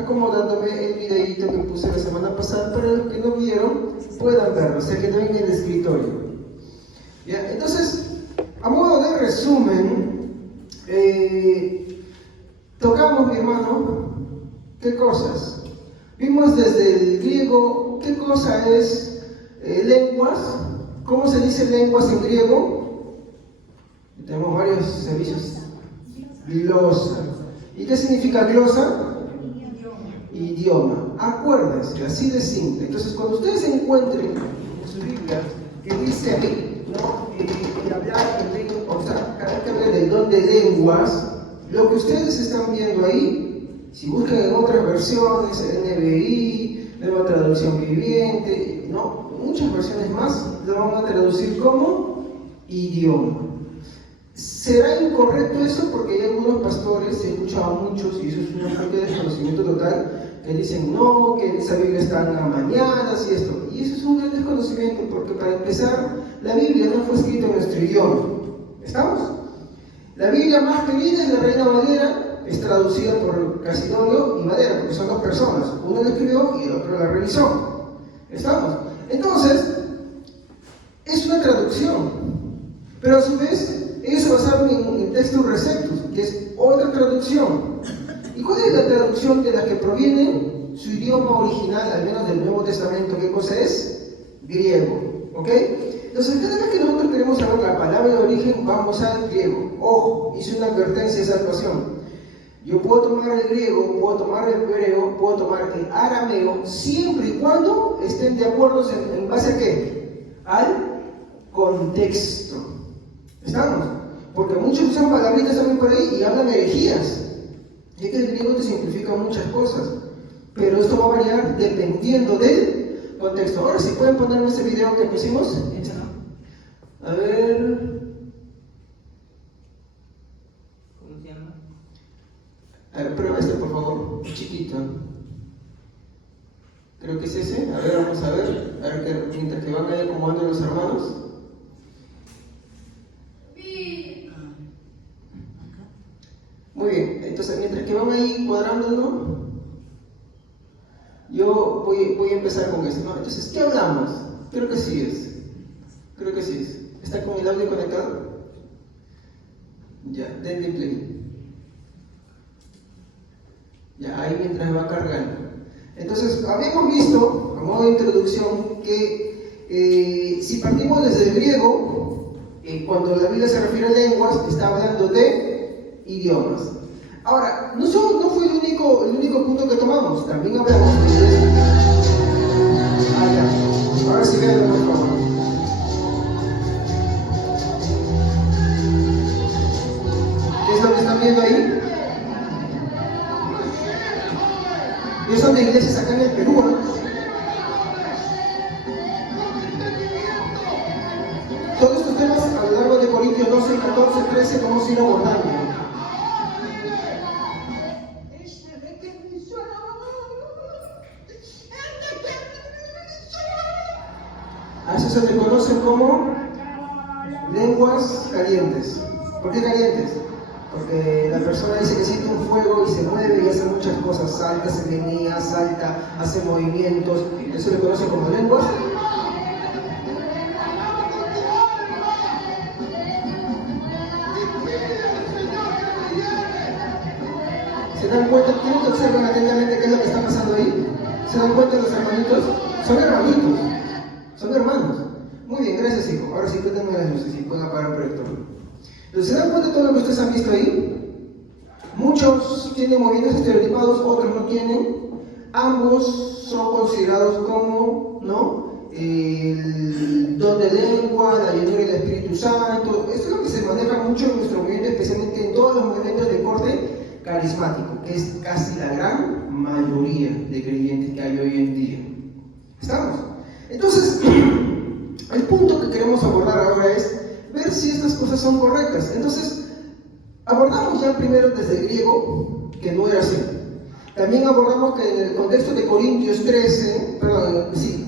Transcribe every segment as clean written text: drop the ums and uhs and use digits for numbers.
acomodándome el videito que puse la semana pasada para los que no vieron puedan verlo, o sea que no en el escritorio. ¿Ya? Entonces, a modo de resumen, tocamos, mi hermano, ¿qué cosas? Vimos desde el griego qué cosa es lenguas, cómo se dice lenguas en griego. Tenemos varios servicios. Glosa. ¿Y qué significa glosa? Idioma. Acuérdense, así de simple. Entonces, cuando ustedes encuentren en su Biblia que dice ahí, ¿no? Hablar en lengua, o sea, cada que hable del don de lenguas, lo que ustedes están viendo ahí, si buscan en otras versiones, NBI, Nueva Traducción Viviente, ¿no? Muchas versiones más, lo van a traducir como idioma. ¿Será incorrecto eso? Porque hay algunos pastores, he escuchado a muchos, y eso es una fuente de desconocimiento total, que dicen no, que esa Biblia está amañadas y esto. Y eso es un gran desconocimiento, porque para empezar, la Biblia no fue escrita en nuestro idioma. ¿Estamos? La Biblia más querida es la Reina Valera, es traducida por Casidonio y Valera, porque son dos personas. Uno la escribió y el otro la revisó. ¿Estamos? Entonces, es una traducción, pero a su vez, ellos se basaron en Textus Receptus, que es otra traducción. ¿Y cuál es la traducción de la que proviene su idioma original, al menos del Nuevo Testamento? ¿Qué cosa es? Griego. ¿Ok? Entonces, cada vez que nosotros queremos saber la palabra de origen, vamos al griego. Ojo, hice una advertencia de salvación. Yo puedo tomar el griego, puedo tomar el hebreo, puedo tomar el arameo, siempre y cuando estén de acuerdo en base a qué? Al contexto. ¿Estamos? Porque muchos usan palabritas también por ahí y hablan herejías. Y es que el griego te simplifica muchas cosas, pero esto va a variar dependiendo del contexto. Ahora, si pueden ponerme ese video que pusimos, échalo. A ver. ¿Cómo se llama? A ver, prueba este, por favor. Chiquito. Creo que es ese. A ver, vamos a ver. A ver, que, mientras que van ahí acomodando los hermanos. Muy bien, entonces mientras que van ahí cuadrándolo, yo voy a empezar con eso, ¿no? Entonces, ¿qué hablamos? Creo que sí es. Creo que sí es. ¿Está con el audio conectado? Ya, denle play. Ya, ahí mientras va cargando. Entonces, habíamos visto, a modo de introducción, que si partimos desde el griego, cuando la Biblia se refiere a lenguas, está hablando de idiomas. Ahora, no fue el único punto que tomamos, también hablamos de... ya. Ahora sí vean, por favor. ¿Qué es lo que están viendo ahí? Y son de iglesias acá en el Perú, ¿no? Todos estos temas a lo largo de Corintios 12, 14, 13 vamos a ir abordando. A eso se le conocen como lenguas calientes. ¿Por qué calientes? Porque la persona dice que siente un fuego y se mueve y hace muchas cosas, salta, se menea, salta, hace movimientos. Eso se le conoce como lenguas. ¿Se dan cuenta? ¿Quieren que observen atentamente qué es lo que está pasando ahí? ¿Se dan cuenta los hermanitos? Son hermanitos, son hermanos. Muy bien, gracias, hijo. Ahora sí, cuéntenme las luces y pueden apagar el proyector. Entonces, ¿se dan cuenta de todo lo que ustedes han visto ahí? Muchos tienen movimientos estereotipados, otros no tienen. Ambos son considerados como, ¿no? El don de lengua, la llenura del Espíritu Santo. Esto es lo que se maneja mucho en nuestro movimiento, especialmente en todos los movimientos de corte carismático, que es casi la gran mayoría de creyentes que hay hoy en día. ¿Estamos? Entonces, el punto que queremos abordar ahora es ver si estas cosas son correctas. Entonces, abordamos ya primero desde el griego, que no era así. También abordamos que en el contexto de Corintios 13,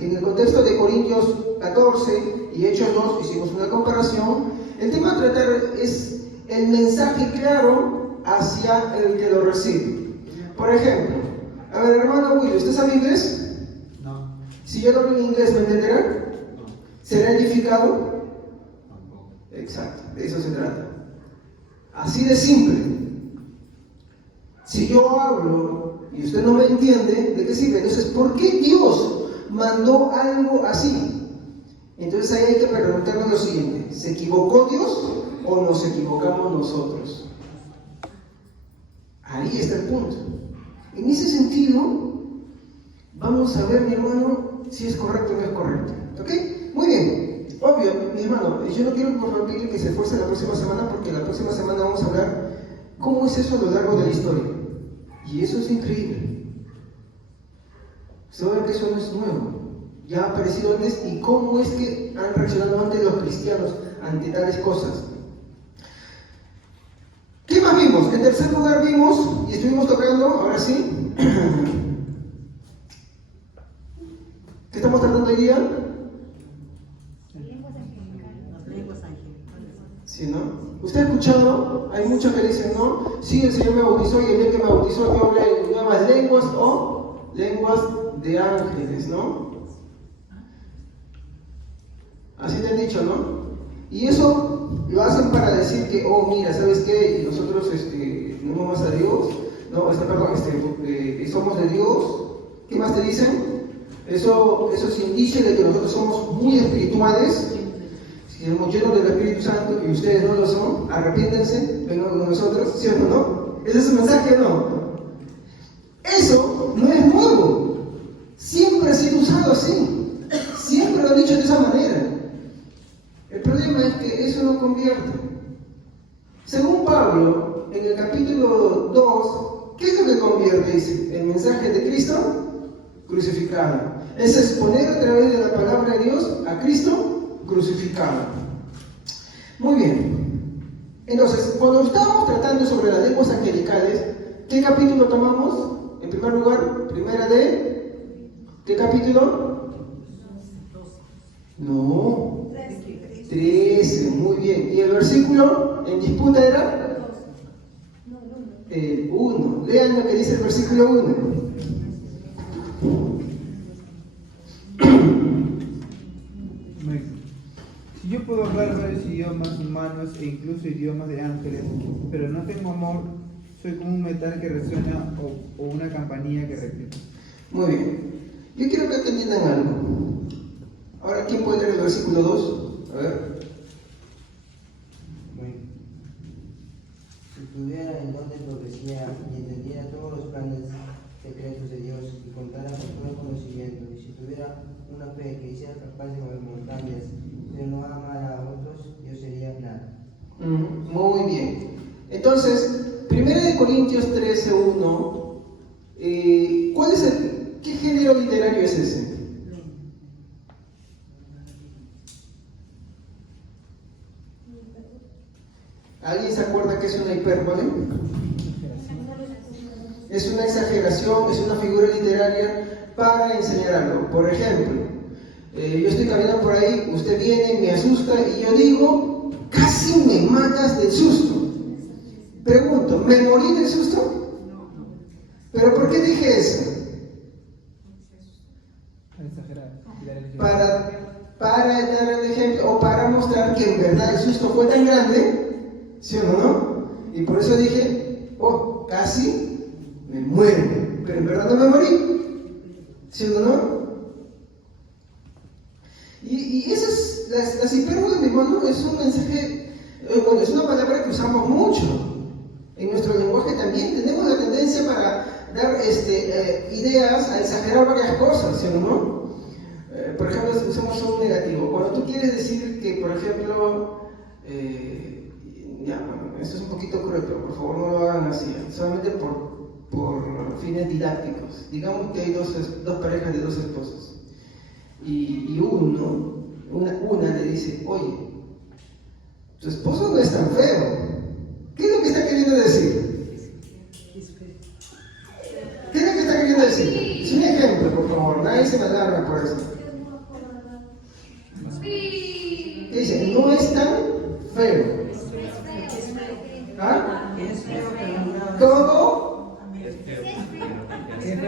en el contexto de Corintios 14 y Hechos 2 hicimos una comparación. El tema a tratar es el mensaje claro hacia el que lo recibe. Por ejemplo, A ver, hermano Willy, ¿usted sabe inglés? No. Si yo lo hablo en inglés, ¿me entenderá? No. ¿Será edificado? Tampoco. Exacto, de eso se trata. Así de simple. Si yo hablo y usted no me entiende, ¿de qué sirve? Entonces, ¿por qué Dios mandó algo así? Entonces ahí hay que preguntarnos lo siguiente: ¿se equivocó Dios o nos equivocamos nosotros? Ahí está el punto. En ese sentido, vamos a ver, mi hermano, si es correcto o no es correcto. ¿Ok? Muy bien. Obvio, mi hermano, yo no quiero corrompirle que se esfuerce la próxima semana, porque la próxima semana vamos a hablar cómo es eso a lo largo de la historia. Y eso es increíble. Se va a ver que eso no es nuevo. Ya ha aparecido antes, y cómo es que han reaccionado antes los cristianos ante tales cosas. ¿Qué más vimos? En tercer lugar vimos, y estuvimos tocando, ahora sí, ¿qué estamos tratando hoy día? ¿Sí, no? ¿Usted ha escuchado? Hay muchos que dicen, ¿no? Sí, el Señor me bautizó, y el día que me bautizó yo hablé en nuevas lenguas o lenguas de ángeles, ¿no? Así te han dicho, ¿no? Y eso lo hacen para decir que, oh, mira, ¿sabes qué? Nosotros no vamos a Dios, no, somos de Dios. ¿Qué más te dicen? Eso es indicio de que nosotros somos muy espirituales. Si somos llenos del Espíritu Santo y ustedes no lo son, arrepiéntense, vengan con nosotros, ¿sí o no? ¿Ese es su mensaje o no? Eso no es nuevo. Siempre ha sido usado así. Siempre lo han dicho de esa manera. El problema es que eso no convierte. Según Pablo, en el capítulo 2, ¿qué es lo que convierte? Dice, el mensaje de Cristo crucificado. Es exponer a través de la palabra de Dios a Cristo crucificado. Muy bien. Entonces, cuando estamos tratando sobre las lenguas angelicales, ¿qué capítulo tomamos? En primer lugar, primera de... ¿Qué capítulo? No. 13, muy bien. ¿Y el versículo en disputa era? El 1. Lean lo que dice el versículo 1. Si yo puedo hablar varios idiomas humanos e incluso idiomas de ángeles, pero no tengo amor, soy como un metal que resuena o una campanilla que repite. Muy bien. Yo quiero que entiendan algo. Ahora, ¿quién puede leer el versículo 2? A ver. Bueno, si tuviera el don de profecía y entendiera todos los planes secretos de Dios y contara con todo el conocimiento, y si tuviera una fe que hiciera capaz de mover montañas, pero no amara a otros, yo sería nada. Muy bien. Entonces, 1 Corintios 13:1, ¿qué género literario es ese? ¿Alguien se acuerda que es una hipérbole? Es una exageración, es una figura literaria para enseñar algo. Por ejemplo, yo estoy caminando por ahí, usted viene, me asusta y yo digo, casi me matas del susto. Pregunto, ¿me morí del susto? ¿Pero por qué dije eso? Para dar el ejemplo o para mostrar que en verdad el susto fue tan grande, ¿sí o no? Y por eso dije, oh, casi me muero, pero en verdad no me morí, ¿sí o no? Y esas, las hipérboles, mi hermano, es un mensaje, bueno, es una palabra que usamos mucho. En nuestro lenguaje también tenemos la tendencia para dar ideas, a exagerar varias cosas, ¿sí o no? Por ejemplo, usamos un negativo. Cuando tú quieres decir que, por ejemplo, bueno, esto es un poquito cruel, pero por favor no lo hagan así, solamente por fines didácticos. Digamos que hay dos parejas de dos esposos. Y una le dice, oye, tu esposo no es tan feo. ¿Qué es lo que está queriendo decir? ¿Qué es lo que está queriendo decir? Es un ejemplo, por favor, nadie se me alarma por eso. ¿Qué dice? No es tan feo. ¿Ah? Es feo, pero no. ¿Cómo? Es feo,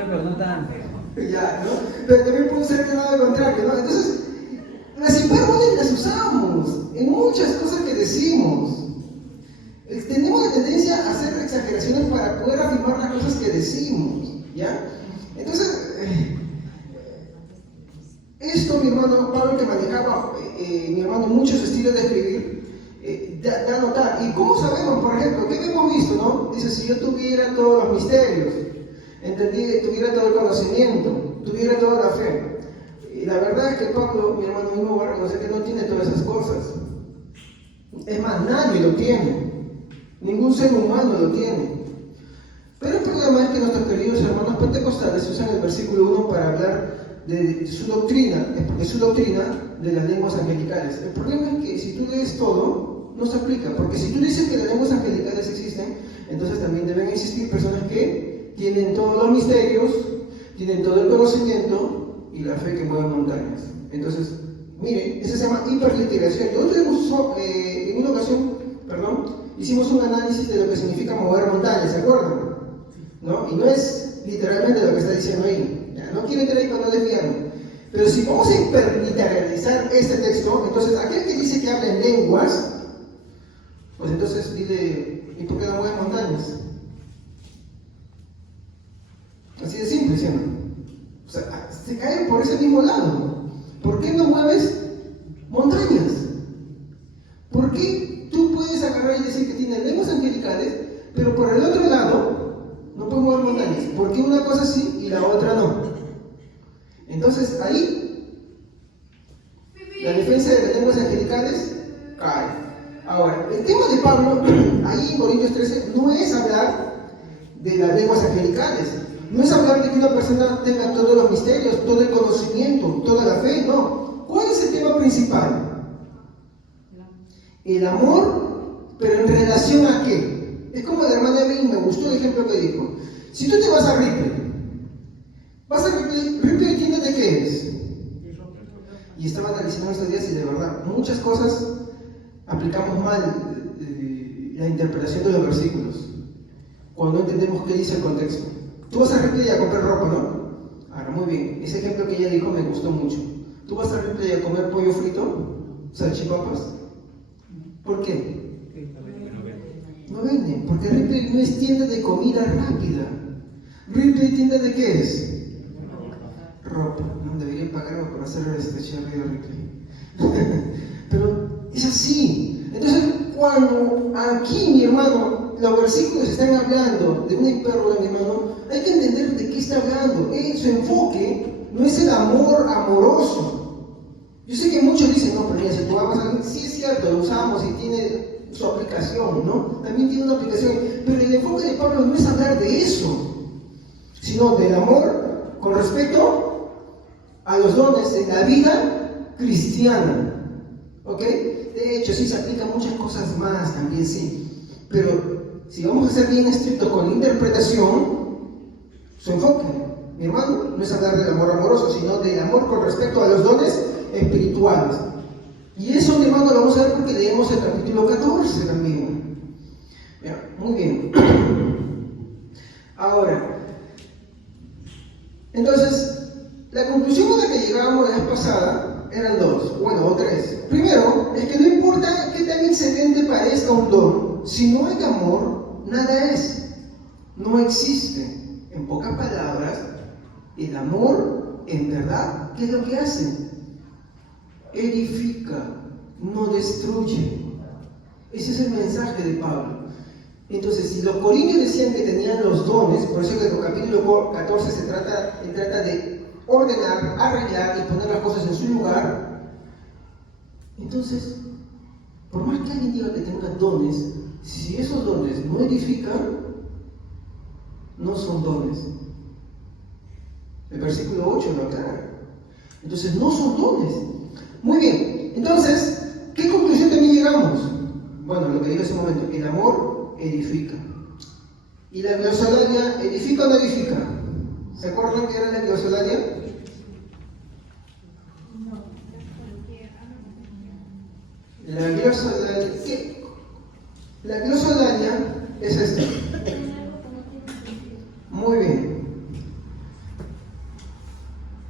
pero importante. Ya, ¿no? Pero también puede ser que nada contrario, ¿no? Entonces, las hipérboles las usamos en muchas cosas que decimos. Tenemos la tendencia a hacer exageraciones para poder afirmar las cosas que decimos, ¿ya? Entonces, esto, mi hermano Pablo, que manejaba, mi hermano, muchos estilos de escribir, da notar. ¿Y cómo sabemos, por ejemplo, qué hemos visto, no? Dice, si yo tuviera todos los misterios, tuviera todo el conocimiento, tuviera toda la fe. Y la verdad es que Pablo, mi hermano, mismo va a reconocer que no tiene todas esas cosas. Es más, nadie lo tiene. Ningún ser humano lo tiene. Pero el problema es que nuestros queridos hermanos pentecostales usan el versículo 1 para hablar de su doctrina de las lenguas angelicales. El problema es que si tú lees todo, no se aplica, porque si tú dices que las lenguas angelicales existen, entonces también deben existir personas que tienen todos los misterios, tienen todo el conocimiento y la fe que mueve montañas. Entonces, miren, eso se llama hiperliteración. Nosotros en una ocasión, hicimos un análisis de lo que significa mover montañas, ¿se acuerdan? ¿No? Y no es literalmente lo que está diciendo ahí. Ya, no quiero entrar ahí para no desviarme. Pero si vamos a hiperliteralizar este texto, entonces aquel que dice que habla en lenguas, pues entonces dile, ¿y por qué no mueve montañas? Así de simple, ¿sí o no? O sea, se cae por ese mismo lado. ¿Por qué no mueves montañas? ¿Por qué tú puedes agarrar y decir que tienes lenguas angelicales, pero por el otro lado no puedes mover montañas? ¿Por qué una cosa sí y la otra no? Entonces ahí la defensa de las lenguas angelicales cae. Ahora, el tema de Pablo, ahí en Corintios 13, no es hablar de las lenguas angelicales. No es hablar de que una persona tenga todos los misterios, todo el conocimiento, toda la fe, no. ¿Cuál es el tema principal? El amor, pero ¿en relación a qué? Es como la hermana Evelyn, me gustó el ejemplo que dijo. Si tú te vas a Ripley, Ripley entiende de qué es. Y estaba analizando estos días y de verdad, muchas cosas aplicamos mal la interpretación de los versículos, cuando no entendemos qué dice el contexto. Tú vas a Ripley a comprar ropa, ¿no? Ahora, muy bien, ese ejemplo que ella dijo me gustó mucho. ¿Tú vas a Ripley a comer pollo frito? ¿Salchipapas? ¿Por qué? No venden, porque Ripley no es tienda de comida rápida. Ripley, ¿tienda de qué es? Ropa. No deberían pagarme por hacer cherry de Ripley. Pero es así. Entonces, cuando aquí, mi hermano, los versículos están hablando de una hipérbole, mi hermano, hay que entender de qué está hablando. Su enfoque no es el amor amoroso. Yo sé que muchos dicen, no, pero ya, si tú amas a alguien, sí es cierto, lo usamos y tiene su aplicación, ¿no? También tiene una aplicación, pero el enfoque de Pablo no es hablar de eso, sino del amor con respecto a los dones en la vida cristiana, ¿ok? De hecho, sí se aplican muchas cosas más también, sí, pero si vamos a ser bien estrictos con la interpretación, su enfoque, mi hermano, no es hablar del amor amoroso, sino del amor con respecto a los dones espirituales. Y eso, mi hermano, lo vamos a ver porque leemos el capítulo 14 también. Muy bien. Ahora, entonces, la conclusión a la que llegábamos la vez pasada eran dos, bueno, o tres. Primero, es que no importa qué tan excelente parezca un don, si no hay amor, nada es. No existe. En pocas palabras, el amor, en verdad, ¿qué es lo que hace? Edifica, no destruye. Ese es el mensaje de Pablo. Entonces, si los corintios decían que tenían los dones, por eso que en el capítulo 14 se trata de ordenar, arreglar y poner las cosas en su lugar, entonces, por más que alguien diga que tenga dones, si esos dones no edifican, no son dones. El versículo 8 lo aclara. Entonces, no son dones. Muy bien, entonces, ¿qué conclusión también llegamos? Bueno, lo que dije hace un momento, el amor edifica. ¿Y la glosolalia edifica o no edifica? ¿Se acuerdan qué era la glosolalia? La glosolalia, ¿qué? La glosolalia es esta. Muy bien.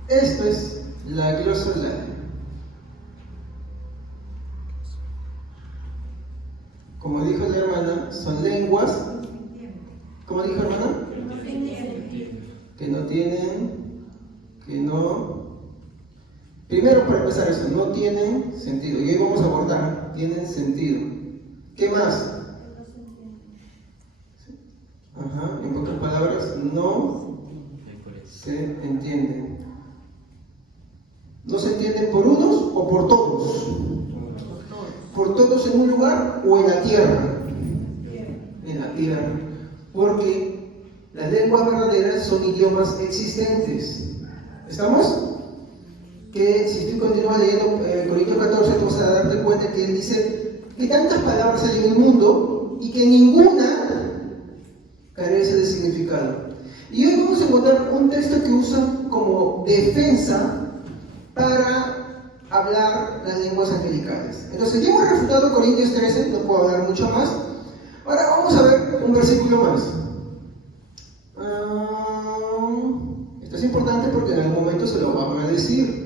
Esto es la glosolalia. Como dijo la hermana, son lenguas. ¿Cómo dijo hermana? Que no tienen, que no. Primero, para empezar eso, no tienen sentido. Y hoy vamos a abordar, tienen sentido. ¿Qué más? Ajá, en pocas palabras, no se entiende. ¿No se entiende por unos o por todos? ¿Por todos en un lugar o en la tierra? En la tierra. Porque las lenguas verdaderas son idiomas existentes. ¿Estamos? Que si tú continúas leyendo Corintios 14, te vas a darte cuenta que él dice que tantas palabras hay en el mundo y que ninguna carece de significado. Y hoy vamos a encontrar un texto que usa como defensa para hablar las lenguas angelicales. Entonces, ya hemos refutado Corintios 13, no puedo hablar mucho más. Ahora vamos a ver un versículo más. Esto es importante porque en algún momento se lo van a decir.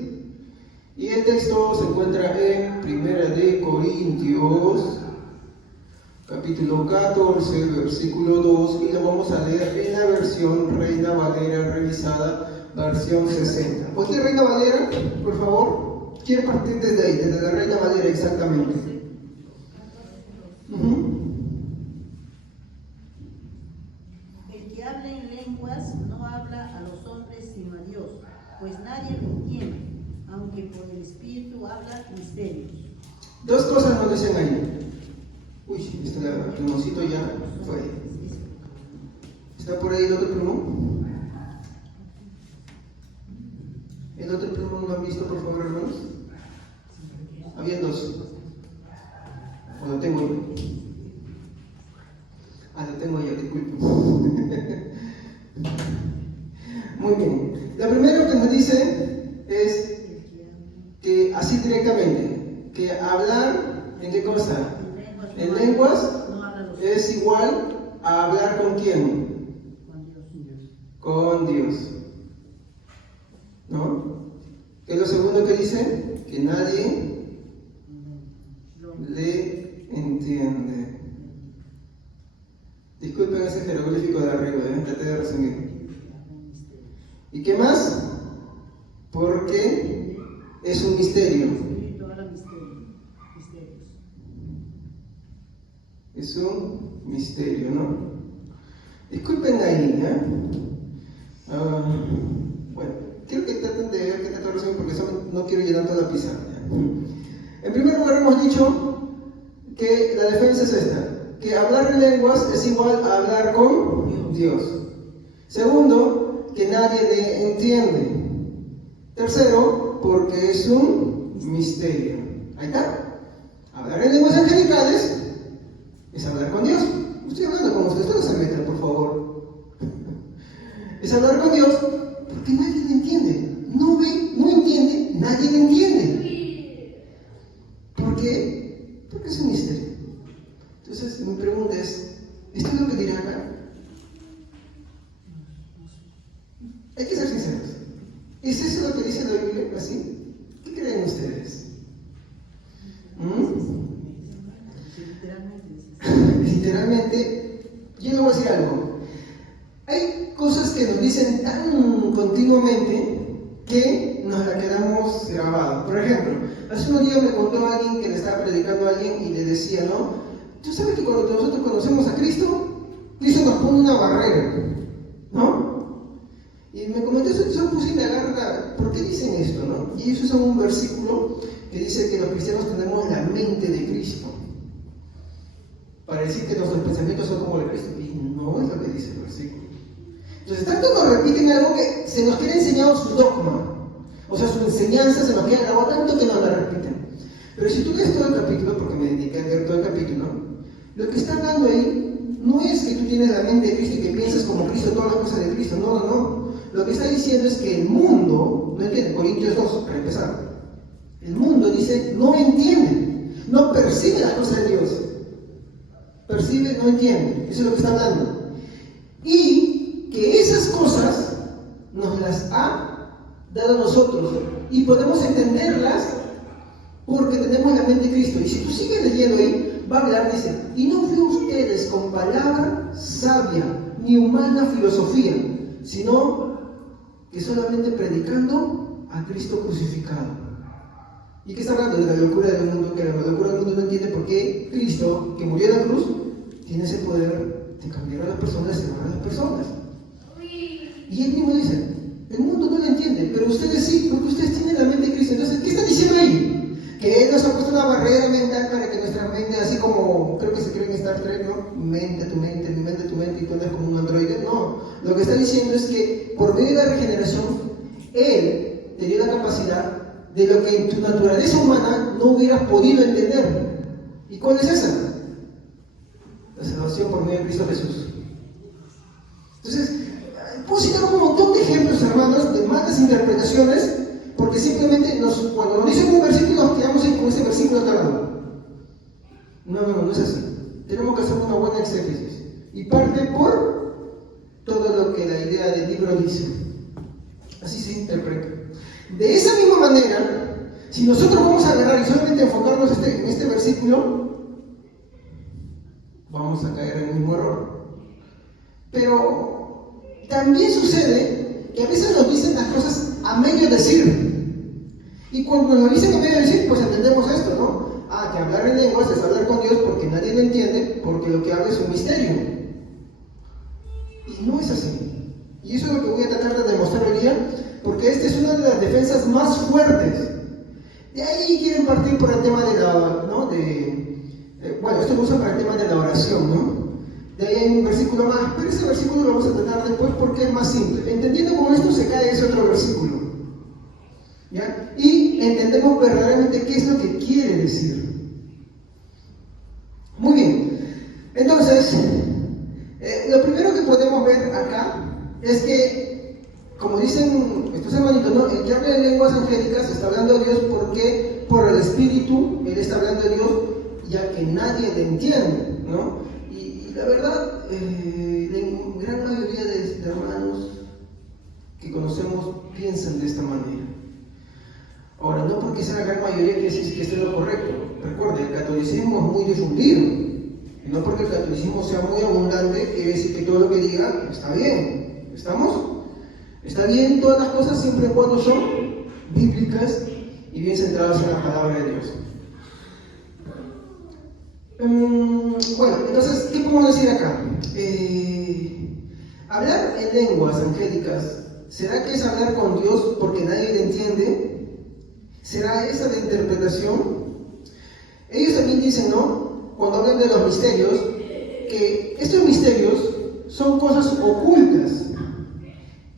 Y el texto se encuentra en 1 Corintios, capítulo 14, versículo 2, y lo vamos a leer en la versión Reina Valera revisada, versión 60. ¿Por qué Reina Valera, por favor? Quiero partir desde ahí, desde la Reina Valera exactamente. El que habla en lenguas no habla a los hombres sino a Dios, pues nadie lo entiende, aunque por el Espíritu habla misterios. Dos cosas nos dicen ahí. Uy, este plumoncito ya fue. ¿Está por ahí el otro plumón? ¿El otro plumón lo han visto, por favor, hermanos? Había dos. O lo tengo yo. Lo tengo yo, disculpen. Muy bien. Lo primero que nos dice es que así directamente, que hablar, ¿en qué cosa? En lenguas es igual a hablar ¿con quién? Con Dios. ¿No? ¿Qué es lo segundo que dice? Que nadie le entiende. Disculpen ese jeroglífico de arriba, traté de resumir. ¿Y qué más? Porque es un misterio. Es un misterio, ¿no? Disculpen ahí, bueno, quiero que traten de ver qué trato de resumir porque no quiero llenar toda la pizarra. En primer lugar, hemos dicho que la defensa es esta: que hablar en lenguas es igual a hablar con Dios. Segundo, que nadie le entiende. Tercero, porque es un misterio. Ahí está. Hablar en lenguas angelicales es hablar con Dios. Estoy hablando con ustedes, no se metan, por favor. Es hablar con Dios porque nadie le entiende. No ve, no entiende, nadie le entiende. ¿Por qué? Porque es un misterio. Entonces, mi pregunta es, ¿esto es lo que dirá acá? Hay que ser sinceros. ¿Es eso lo que dice la Biblia así? ¿Qué creen ustedes? Literalmente, yo le voy a decir algo. Hay cosas que nos dicen tan continuamente que nos la quedamos grabadas. Por ejemplo, hace unos días me contó alguien que le estaba predicando a alguien y le decía, ¿no? Tú sabes que cuando nosotros conocemos a Cristo, Cristo nos pone una barrera, ¿no? Y me comentó eso, yo puse a indagar, ¿por qué dicen esto, no? Y ellos usan un versículo que dice que los cristianos tenemos la mente de Cristo, para decir que nuestros pensamientos son como de Cristo. Y no es lo que dice el versículo. Entonces, tanto nos repiten algo que se nos queda enseñado su dogma, o sea, su enseñanza se nos queda grabado tanto que nos la repiten. Pero si tú lees todo el capítulo, porque me dediqué a leer todo el capítulo, lo que está hablando ahí no es que tú tienes la mente de Cristo y que piensas como Cristo todas las cosas de Cristo, no. Lo que está diciendo es que el mundo, ¿no entiende? Corintios 2, para empezar. El mundo dice, no entiende, no percibe las cosas de Dios. Percibe, no entiende. Eso es lo que está hablando. Y que esas cosas nos las ha dado a nosotros y podemos entenderlas porque tenemos la mente de Cristo. Y si tú sigues leyendo ahí, va a hablar, dice, y no fue ustedes con palabra sabia ni humana filosofía, sino que solamente predicando a Cristo crucificado. ¿Y qué está hablando? De la locura del mundo, que la locura del mundo no entiende por qué Cristo, que murió en la cruz, tiene ese poder de cambiar a las personas, de salvar a las personas. Y él mismo dice, el mundo no lo entiende, pero ustedes sí, porque ustedes tienen la mente de Cristo. Entonces, ¿qué está diciendo ahí? Que Él nos ha puesto una barrera mental para que nuestra mente, así como creo que se cree en Star Trek, ¿no? Mente, tu mente, mi mente, tu mente, y tú andas como un androide. No, lo que está diciendo es que por medio de la regeneración, Él te dio la capacidad de lo que en tu naturaleza humana no hubieras podido entender. ¿Y cuál es esa? La salvación por medio de Cristo Jesús. Entonces, puedo citar un montón de ejemplos, hermanos, de malas interpretaciones, porque simplemente cuando nos dicen un versículo nos quedamos con ese versículo atarado. No es así. Tenemos que hacer una buena exégesis. Y parte por todo lo que la idea del libro dice. Así se interpreta. De esa misma manera, si nosotros vamos a agarrar y solamente enfocarnos en este versículo, vamos a caer en el mismo error. Pero también sucede que a veces nos dicen las cosas a medio decir. Y cuando nos lo dicen a medio decir, pues entendemos esto, ¿no? Ah, que hablar en lenguas es hablar con Dios porque nadie lo entiende, porque lo que habla es un misterio. Y no es así. Y eso es lo que voy a tratar de demostrar hoy día, porque esta es una de las defensas más fuertes. De ahí quieren partir por el tema de la, ¿no? Bueno, esto lo usan para el tema de la oración, ¿no? De ahí hay un versículo más, pero ese versículo lo vamos a tratar después porque es más simple. Entendiendo cómo esto se cae ese otro versículo, ¿ya? Y entendemos verdaderamente qué es lo que quiere decir. Muy bien. Entonces, lo primero que podemos ver acá es que, como dicen estos hermanitos, ¿no? El que habla en lenguas angélicas está hablando de Dios porque por el Espíritu él está hablando de Dios, ya que nadie le entiende, ¿no? Y la verdad, la gran mayoría de hermanos que conocemos piensan de esta manera. Ahora, no porque sea la gran mayoría quiere decir que esté lo correcto. Recuerde, el catolicismo es muy difundido. Y no porque el catolicismo sea muy abundante quiere decir que todo lo que diga está bien. ¿Estamos? Está bien todas las cosas siempre y cuando son bíblicas y bien centradas en la palabra de Dios. Bueno, entonces, ¿qué podemos decir acá? Hablar en lenguas angélicas, ¿será que es hablar con Dios porque nadie le entiende? ¿Será esa la interpretación? Ellos también dicen, ¿no? Cuando hablan de los misterios, que estos misterios son cosas ocultas.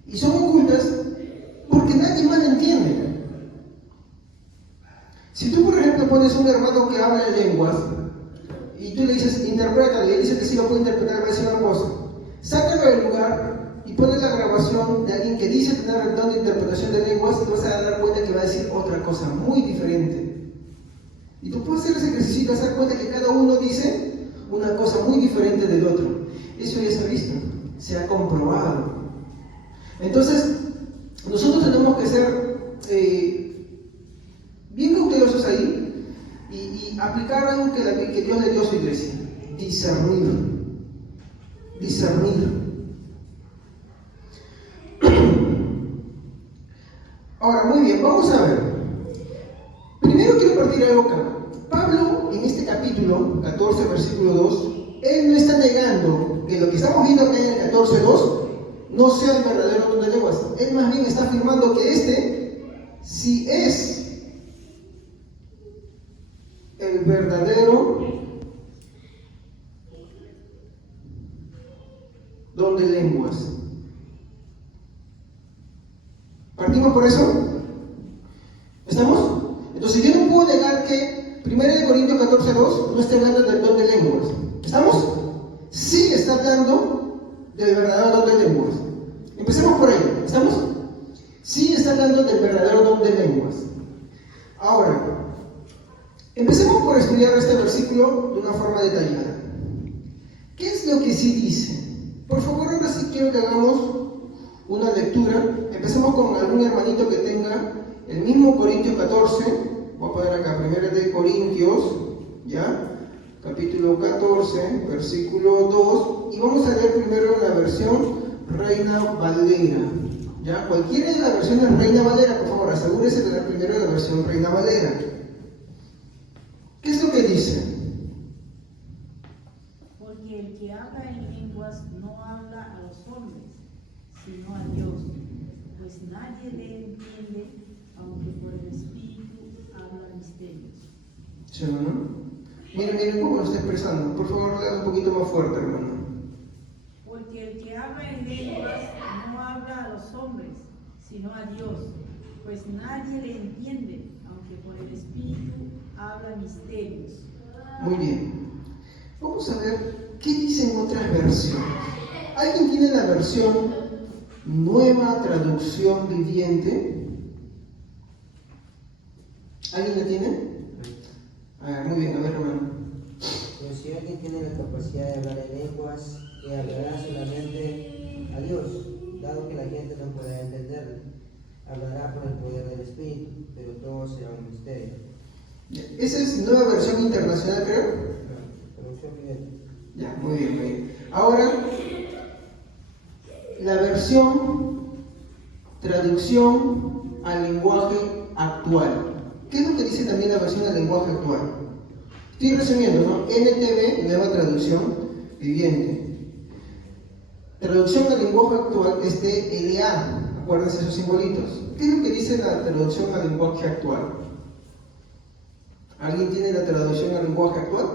Y son ocultas porque nadie más entiende. Si tú, por ejemplo, pones un hermano que habla en lenguas y tú le dices, interprétalo, y él dice que sí lo puede interpretar, va a decir una cosa, sácalo del lugar y ponle la grabación de alguien que dice tener el don de interpretación de lenguas y te vas a dar cuenta que va a decir otra cosa muy diferente. Y tú puedes hacer ese ejercicio y te vas a dar cuenta que cada uno dice una cosa muy diferente del otro. Eso ya se ha visto, se ha comprobado. Entonces, nosotros tenemos que ser bien cautelosos ahí y aplicar algo que Dios le dio a su iglesia: discernir. Ahora, muy bien, vamos a ver. Primero quiero partir algo acá. Pablo, en este capítulo 14, versículo 2, él no está negando que lo que estamos viendo acá en el 14:2 no sea el verdadero don de lenguas. Él más bien está afirmando que este sí es el verdadero don de lenguas. ¿Partimos por eso? ¿Estamos? Entonces yo no puedo negar que 1 Corintios 14:2 no esté hablando del don de lenguas. ¿Estamos? Sí está hablando del verdadero don de lenguas. Empecemos por ahí. ¿Estamos? Sí está hablando del verdadero don de lenguas. Ahora, empecemos por estudiar este versículo de una forma detallada. ¿Qué es lo que sí dice? Por favor, ahora sí quiero que hagamos una lectura. Empecemos con algún hermanito que tenga el mismo Corintios 14. Voy a poner acá, 1 de Corintios, ¿ya? Capítulo 14, versículo 2. Y vamos a leer primero la versión Reina Valera. ¿Ya? Cualquiera de las versiones Reina Valera, por favor, asegúrese de leer primero la versión Reina Valera. ¿Qué es lo que dice? Porque el que habla en lenguas no habla a los hombres, sino a Dios, pues nadie le entiende, aunque por el Espíritu habla misterios. ¿Sí, no? Miren cómo lo está expresando. Por favor, lea un poquito más fuerte, hermano. Porque el que habla en lenguas no habla a los hombres, sino a Dios, pues nadie le entiende, aunque por el Espíritu habla misterios. Muy bien. Vamos a ver qué dicen otras versiones. ¿Alguien tiene la versión Nueva Traducción Viviente? ¿Alguien la tiene? Muy bien, a ver, hermano. Pero si alguien tiene la capacidad de hablar en lenguas, que hablará solamente a Dios, dado que la gente no podrá entenderlo. Hablará por el poder del Espíritu, pero todo será un misterio. Esa es Nueva Versión Internacional, creo. Traducción viviente. Ya, muy bien, muy bien. Ahora, la versión Traducción al lenguaje actual. ¿Qué es lo que dice también la versión al lenguaje actual? Estoy resumiendo, ¿no? NTV, Nueva Traducción Viviente. Traducción al lenguaje actual es TLA. Acuérdense esos simbolitos. ¿Qué es lo que dice la traducción al lenguaje actual? ¿Alguien tiene la traducción al lenguaje actual?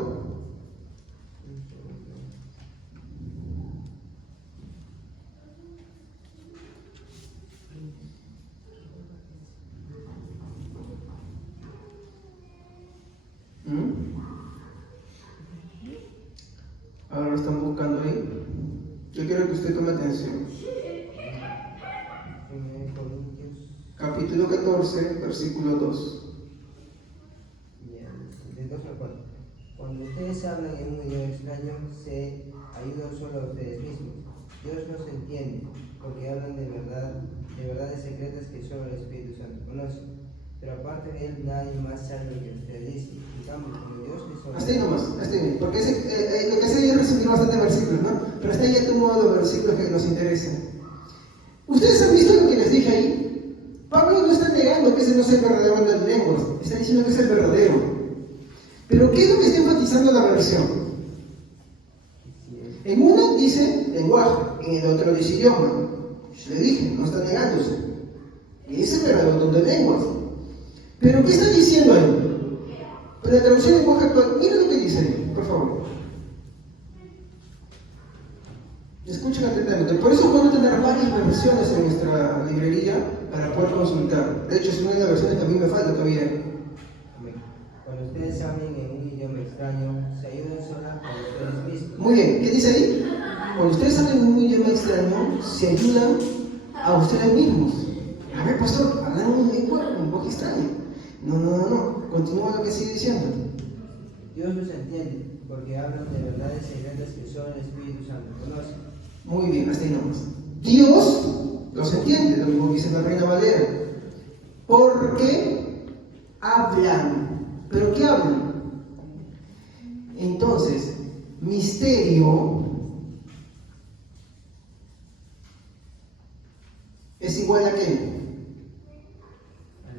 Ahora lo están buscando ahí. Yo quiero que usted tome atención. 1 Corintios, Capítulo 14, versículo 2. de 2 al 4. Cuando ustedes hablan en un idioma extraño, se ayudan solo a ustedes mismos. Dios los entiende, porque hablan de verdades secretas que solo el Espíritu Santo conoce. Pero aparte de él, nadie más sabe lo que usted dice. En cambio, como Dios les oye. Hasta ahí nomás, hasta ahí. Porque lo que hace es resumir bastantes versículos, ¿no? Pero hasta ahí ya tomo los versículos que nos interesan. ¿Ustedes han visto lo que les dije ahí? Pablo no está negando que ese no es el verdadero habla de lenguas, está diciendo que es el verdadero. Pero ¿qué es lo que está enfatizando la versión? En una dice lenguaje, en el otro dice idioma. Yo le dije, no está negándose. Ese es el verdadero don de lenguas. Pero ¿qué está diciendo ahí? Pero la traducción de lenguaje actual, mira lo que dice ahí, por favor. Escuchen atentamente. Por eso podemos tener varias versiones en nuestra librería para poder consultar. De hecho, es una de las versiones que a mí me falta todavía. Amén. Cuando ustedes hablen en un idioma extraño, se ayuden solo a ustedes mismos. Muy bien, ¿qué dice ahí? Cuando ustedes hablan en un idioma extraño, se ayudan a ustedes mismos. A ver, pastor, hablan un lenguaje extraño. No. Continúa lo que sigue diciendo. Dios los entiende, porque hablan de verdades secretas que solo el Espíritu Santo conoce. Muy bien, hasta ahí nomás. Dios los entiende, lo mismo dice la Reina Valera. Porque hablan. ¿Pero qué hablan? Entonces, misterio es igual a qué?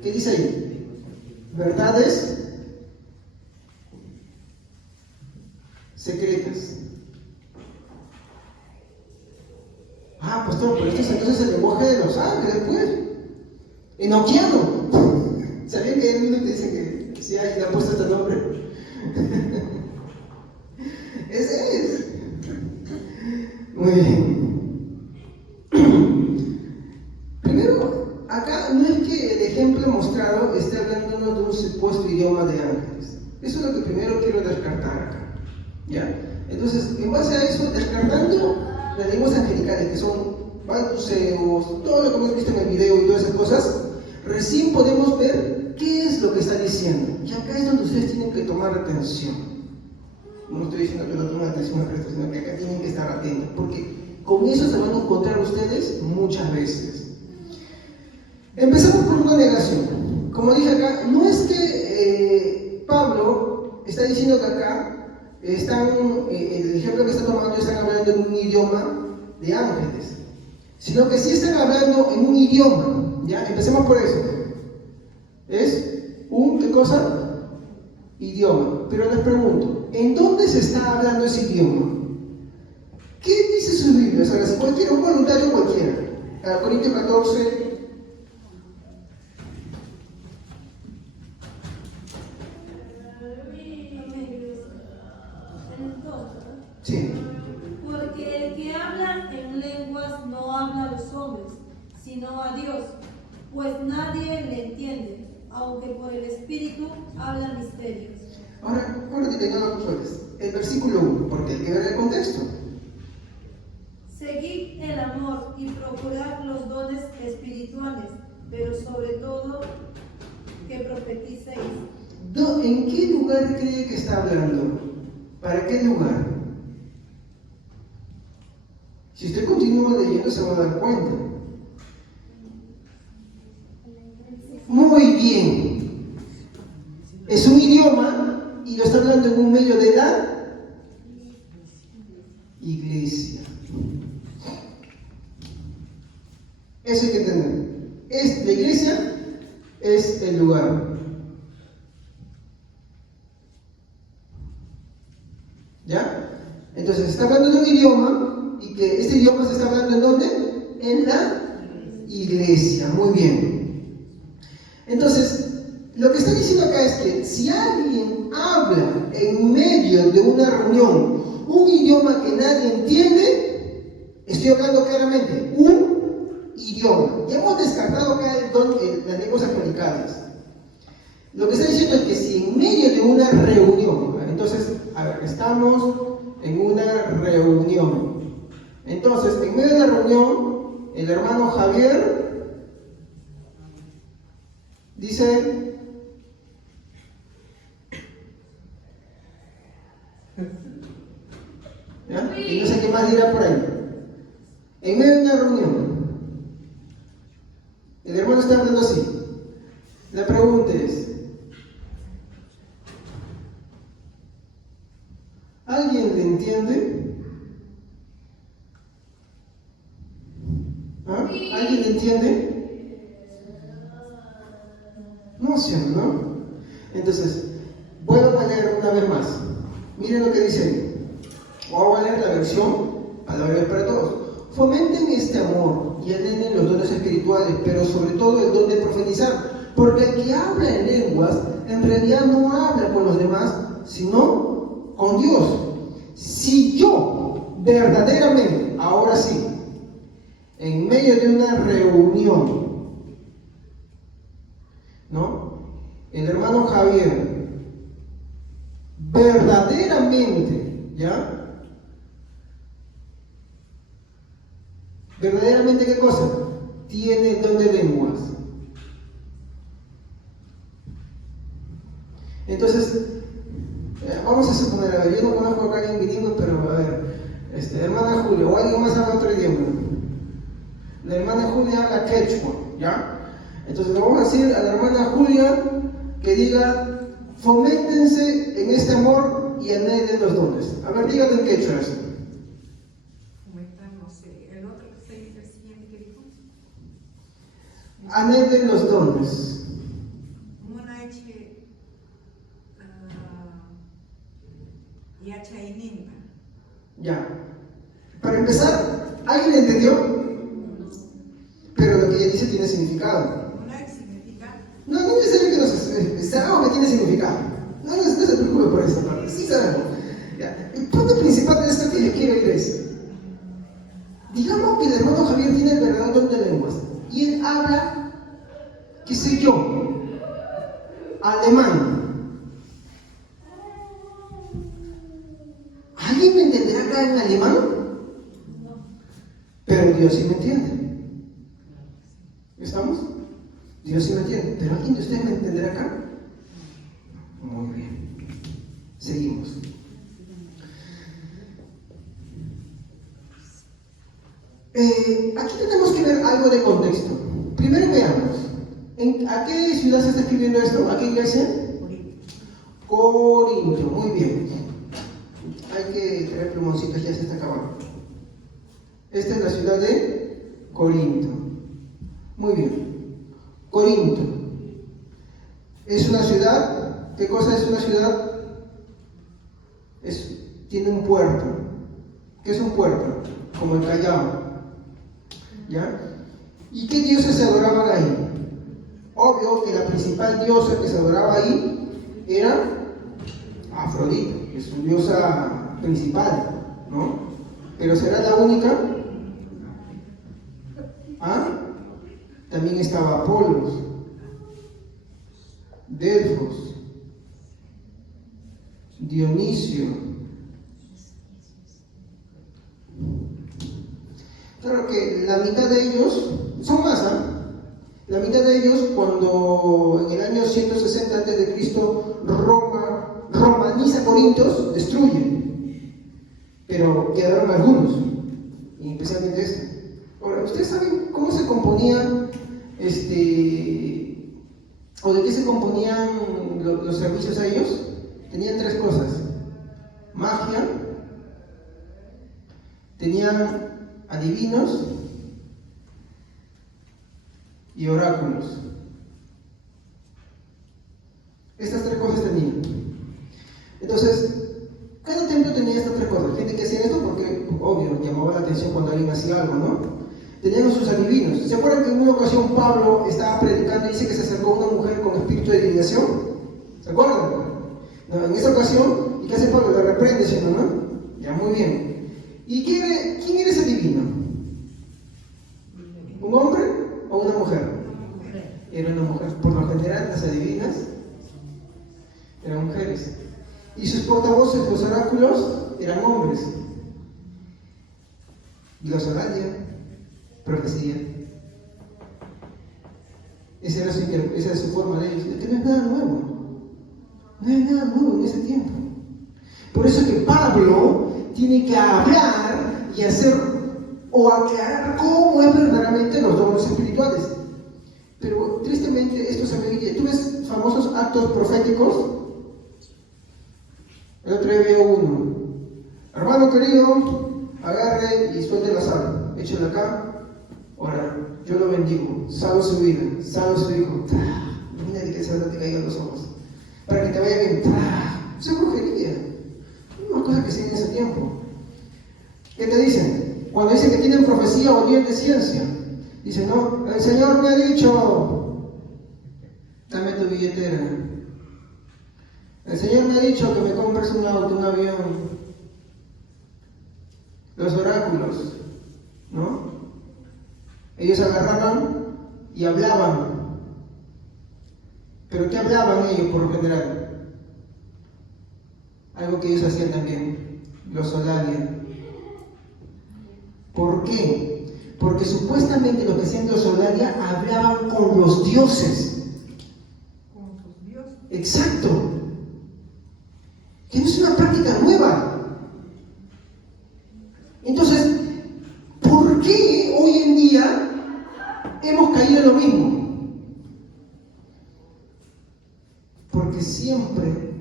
¿Qué dice ahí? Verdades secretas. Pastor, pero este es entonces el lenguaje de los ángeles, pues. Enoquiano. ¿Sabían que hay uno que dice que si hay le ha puesto este nombre? Ese es. Muy bien. Primero, acá no es que el ejemplo mostrado esté hablándonos de un supuesto idioma de ángeles. Eso es lo que primero quiero descartar acá. ¿Ya? Entonces, en base a eso, descartando las lenguas angelicales, que son balbuceos, todo lo que hemos visto en el video y todas esas cosas, recién podemos ver qué es lo que está diciendo. Y acá es donde ustedes tienen que tomar atención. No estoy diciendo que no tomen atención al resto, sino que acá tienen que estar atentos. Porque Con eso se van a encontrar ustedes muchas veces. Empezamos por una negación. Como dije acá, no es que Pablo está diciendo que acá el ejemplo que está tomando, están hablando en un idioma de ángeles, sino que sí están hablando en un idioma. ¿Ya? Empecemos por eso. Es un, ¿qué cosa? Idioma. Pero les pregunto, ¿en dónde se está hablando ese idioma? ¿Qué dice su Biblia? O sea, si cualquiera, un voluntario cualquiera. Corintios 14. Sí. Porque el que habla en lenguas no habla a los hombres, sino a Dios, pues nadie le entiende, aunque por el Espíritu habla misterios. Ahora tengamos ustedes el versículo 1, porque hay que ver el contexto. Seguid el amor y procurad los dones espirituales, pero sobre todo que profeticéis. ¿En qué lugar cree que está hablando? ¿Para qué lugar? Si usted continúa leyendo se va a dar cuenta. Muy bien. Es un idioma y lo está hablando en un medio de la iglesia. Eso hay que entender. La iglesia es el lugar. ¿Ya? Entonces, está hablando de un idioma y que este idioma se está hablando ¿en dónde? En la iglesia. Muy bien. Entonces, lo que está diciendo acá es que si alguien habla en medio de una reunión un idioma que nadie entiende, estoy hablando claramente, un idioma. Ya hemos descartado acá las lenguas angelicales. Lo que está diciendo es que si en medio de una reunión, entonces, a ver, estamos en una reunión. Entonces, en medio de la reunión, el hermano Javier dice: ¿ya? Y no sé qué más dirá por ahí. En medio de una reunión, el hermano está hablando así. La pregunta es: ¿alguien le entiende? ¿Ah? ¿Alguien le entiende? No, ¿cierto? ¿No? Entonces, vuelvo a leer una vez más. Miren lo que dice ahí. Voy a leer la versión para todos. Fomenten este amor y anhelen los dones espirituales, pero sobre todo el don de profetizar, porque el que habla en lenguas en realidad no habla con los demás, sino con Dios. Si yo verdaderamente, ahora sí, en medio de una reunión, ¿no? El hermano Javier verdaderamente, ¿ya? ¿Verdaderamente qué cosa? Tiene el don de lenguas. Entonces, vamos a suponer, a ver, yo no conozco acá a alguien bilingüe, pero a ver, hermana Julia, o alguien más habla otro idioma. La hermana Julia habla quechua, ¿ya? Entonces le vamos a decir a la hermana Julia que diga: foméntense en este amor y anhelen los dones. A ver, dígate en quechua eso. No sé, el otro que se dice el siguiente que dijo. Anhelen los dones. Munache Yachaininta. Ya. Para empezar, ¿alguien entendió? Pero lo que ella dice tiene significado. Munache significa. No es necesario que sabemos que tiene significado. No se preocupe por esa parte. Sí sabemos. Ya. El punto principal de esto que yo quiero ir es: digamos que el hermano Javier tiene el verdadero don de lenguas y él habla, qué sé yo, alemán. ¿Alguien me entenderá acá en alemán? Pero Dios sí me entiende. ¿Estamos? Dios sí me entiende. ¿Pero alguien de ustedes me entenderá acá? Muy bien. Seguimos. Aquí tenemos que ver algo de contexto. Primero veamos, ¿a qué ciudad se está escribiendo esto? ¿A qué iglesia? Corinto, muy bien. Hay que traer plumoncitos, ya se está acabando. Esta es la ciudad de Corinto. Muy bien. Corinto. Es una ciudad. ¿Qué cosa es una ciudad? Tiene un puerto. ¿Qué es un puerto? Como el Callao. ¿Ya? ¿Y qué dioses se adoraban ahí? Obvio que la principal diosa que se adoraba ahí era Afrodita, que es su diosa principal, ¿no? Pero ¿será la única? ¿Ah? También estaba Apolos, Delfos, Dionisio. Claro que la mitad de ellos, son más, la mitad de ellos cuando en el año 160 a.C. Roma romaniza Corintios, destruye, pero quedaron algunos, y especialmente este. Ahora, ¿ustedes saben cómo se componían, o de qué se componían los servicios a ellos? Tenían tres cosas: magia, tenían adivinos y oráculos. Estas tres cosas tenían. Entonces, cada templo tenía estas tres cosas. Gente que hacía esto porque, obvio, llamaba la atención cuando alguien hacía algo, ¿no? Tenían sus adivinos. ¿Se acuerdan que en una ocasión Pablo estaba predicando y dice que se acercó una mujer con espíritu de adivinación? ¿Se acuerdan? No, en esa ocasión, ¿y qué hace Pablo? Le reprende diciendo, ¿no? Ya, muy bien. ¿Y quién era ese adivino? ¿Un hombre o una mujer? Era una mujer. Por lo general, las adivinas eran mujeres. Y sus portavoces, los oráculos, eran hombres. Y los oralía, profecía. Esa era su forma de ellos. Es que no es nada nuevo. No hay nada nuevo en ese tiempo. Por eso es que Pablo tiene que hablar y hacer o aclarar cómo es verdaderamente los dones espirituales. Pero tristemente esto se me dice. ¿Tú ves famosos actos proféticos? El otro día veo uno. Hermano querido, agarre y suelte la sal. Échale acá. Ahora, yo lo bendigo. Salvo su vida. Salvo su hijo. Imagínate que esa no te caiga en los ojos. Para que te vaya bien. Eso es brujería. Una cosa que se en ese tiempo. ¿Qué te dicen? Cuando dicen que tienen profecía o bien de ciencia. Dicen, no, el Señor me ha dicho, dame tu billetera. El Señor me ha dicho que me compres un auto, un avión. Los oráculos, ¿no? Ellos agarraban y hablaban. ¿Pero qué hablaban ellos por lo general? Algo que ellos hacían también, los solarian. ¿Por qué? Porque supuestamente los que hacían los solarian hablaban con los dioses. Con sus dioses. Exacto. Que no es una práctica nueva. Entonces, ¿por qué hoy en día hemos caído en lo mismo? Porque siempre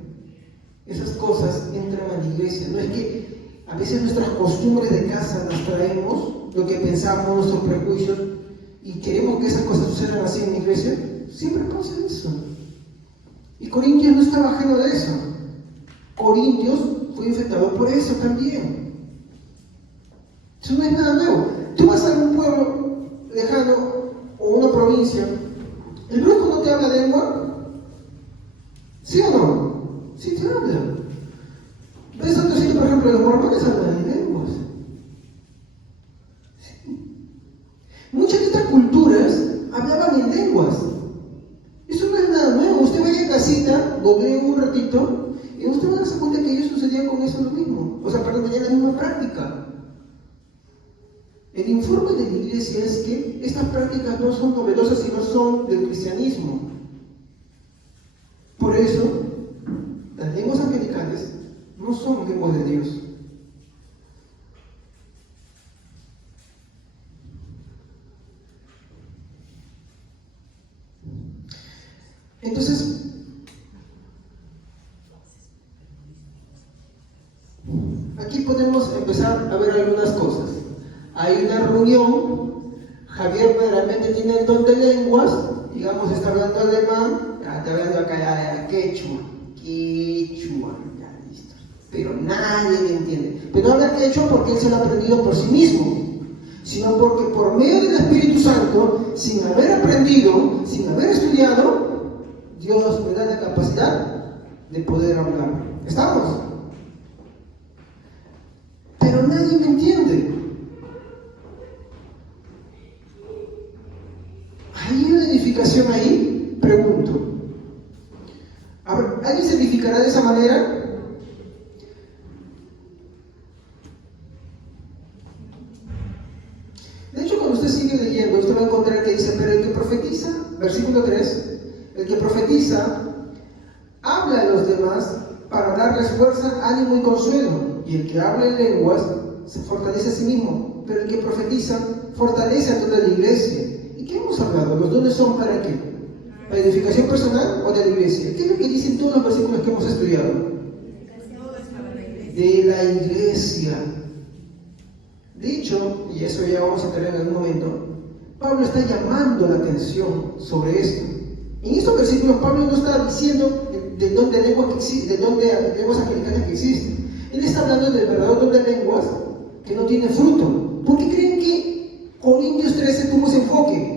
esas cosas entran a la iglesia. No es que a veces nuestras costumbres de casa las traemos, lo que pensamos, nuestros prejuicios, y queremos que esas cosas sucedan así en la iglesia. Siempre pasa eso. Y Corintios no estaba ajeno de eso. Corintios fue infectado por eso también. Eso no es nada nuevo. Tú vas a algún pueblo lejano o una provincia, ¿el brujo no te habla lengua? ¿Sí o no? Sí te habla. ¿Ves otro sitio, por ejemplo, los mormones hablan en lenguas? Sí. Muchas de estas culturas hablaban en lenguas. Eso no es nada nuevo. Usted vaya a casita, google un ratito, y usted va a darse cuenta que ellos sucedían con eso lo mismo. O sea, perdón, tenían la misma práctica. El informe de la iglesia es que estas prácticas no son novedosas, sino son del cristianismo. Por eso, las lenguas angelicales no son lenguas de Dios. Entonces, aquí podemos empezar a ver algunas cosas. Hay una reunión, Javier realmente tiene el don de lenguas, digamos, está hablando alemán, está hablando acá ya quechua, ya listo. Pero nadie le entiende. Pero no habla quechua porque él se lo ha aprendido por sí mismo, sino porque por medio del Espíritu Santo, sin haber aprendido, sin haber estudiado, Dios me da la capacidad de poder hablar. ¿Estamos? Pero nadie me entiende. ¿Hay una edificación ahí? Pregunto. A ver, ¿alguien se edificará de esa manera? De hecho, cuando usted sigue leyendo, usted va a encontrar que dice, pero el que profetiza, versículo 3, el que profetiza habla a los demás para darles fuerza, ánimo y consuelo, y el que habla en lenguas se fortalece a sí mismo, pero el que profetiza fortalece a toda la iglesia. ¿Y qué hemos hablado? ¿Los dones son para qué? ¿Para edificación personal o de la iglesia? ¿Qué es lo que dicen todos los versículos que hemos estudiado? De la iglesia. De hecho, y eso ya vamos a tener en algún momento, Pablo está llamando la atención sobre esto. En estos versículos Pablo no está diciendo del don de lenguas que existe, del don de lenguas angelicales que existe. Él está hablando del verdadero don de lenguas que no tiene fruto. ¿Por qué creen que Corintios 13 tuvo ese enfoque?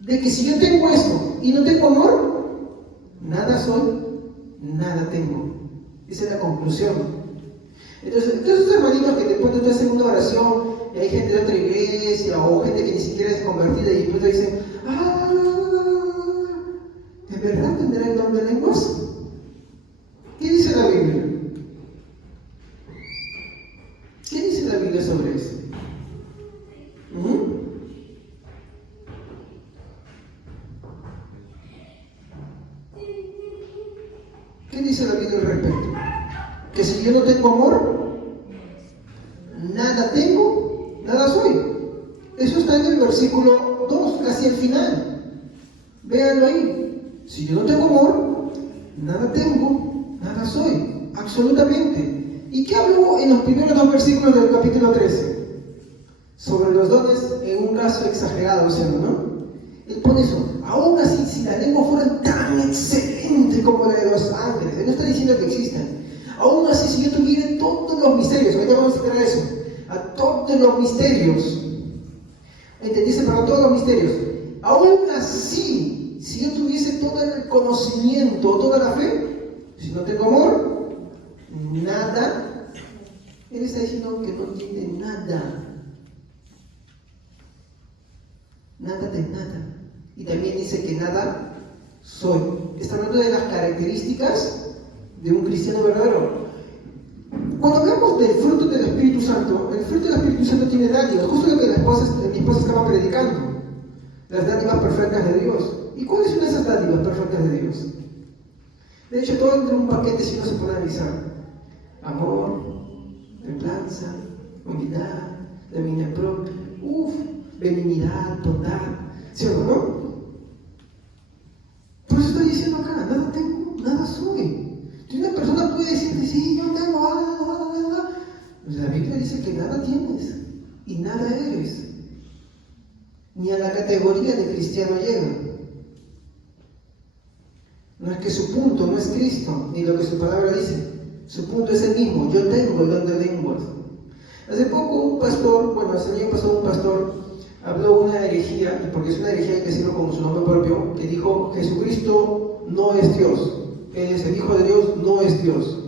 De que si yo tengo esto y no tengo amor, nada soy, nada tengo. Esa es la conclusión. Entonces hermanitos que después de hacen una oración y hay gente de otra iglesia o gente que ni siquiera es convertida y después dicen, ¿en verdad tendrá el don de lenguas? ¿Qué dice la Biblia? ¿Qué dice la Biblia sobre eso? ¿Qué dice la Biblia al respecto? Que si yo no tengo amor, nada tengo, nada soy. Eso está en el versículo 2, casi al final. Véanlo ahí. Si yo no tengo amor, nada tengo, nada soy, absolutamente. ¿Y qué habló en los primeros 2 versículos del capítulo 13? Sobre los dones en un caso exagerado, ¿cierto? ¿No? Él pone eso. Aún así, si la lengua fuera tan excelente como la de los ángeles, él no está diciendo que existan. Aún así, si yo tuviera todos los misterios, ahorita vamos a explicar eso, a todos los misterios, ¿entendiste? Para todos los misterios. Aún así, si yo tuviese todo el conocimiento, toda la fe, si no tengo amor, nada. Él está diciendo que no tiene nada. Nada de nada. Y también dice que nada soy. Está hablando de las características de un cristiano verdadero. Cuando hablamos del fruto del Espíritu Santo, el fruto del Espíritu Santo tiene dádivas, justo lo que mi esposa estaba predicando, las dádivas perfectas de Dios. ¿Y cuáles son esas dádivas perfectas de Dios? De hecho, todo entra en un paquete si uno se puede analizar. Amor, templanza, humildad, dominio propio, benignidad, bondad, ¿sí o no? Por eso estoy diciendo acá, nada tengo, nada soy. Si una persona puede decirte, sí, yo tengo, la Biblia dice que nada tienes y nada eres. Ni a la categoría de cristiano llega. No es que su punto no es Cristo, ni lo que su palabra dice. Su punto es el mismo, yo tengo el don de lenguas. Hace poco un pastor, hace año pasado un pastor habló una herejía, porque es una herejía que decirlo con su nombre propio, que dijo, Jesucristo no es Dios. Él es el Hijo de Dios, no es Dios.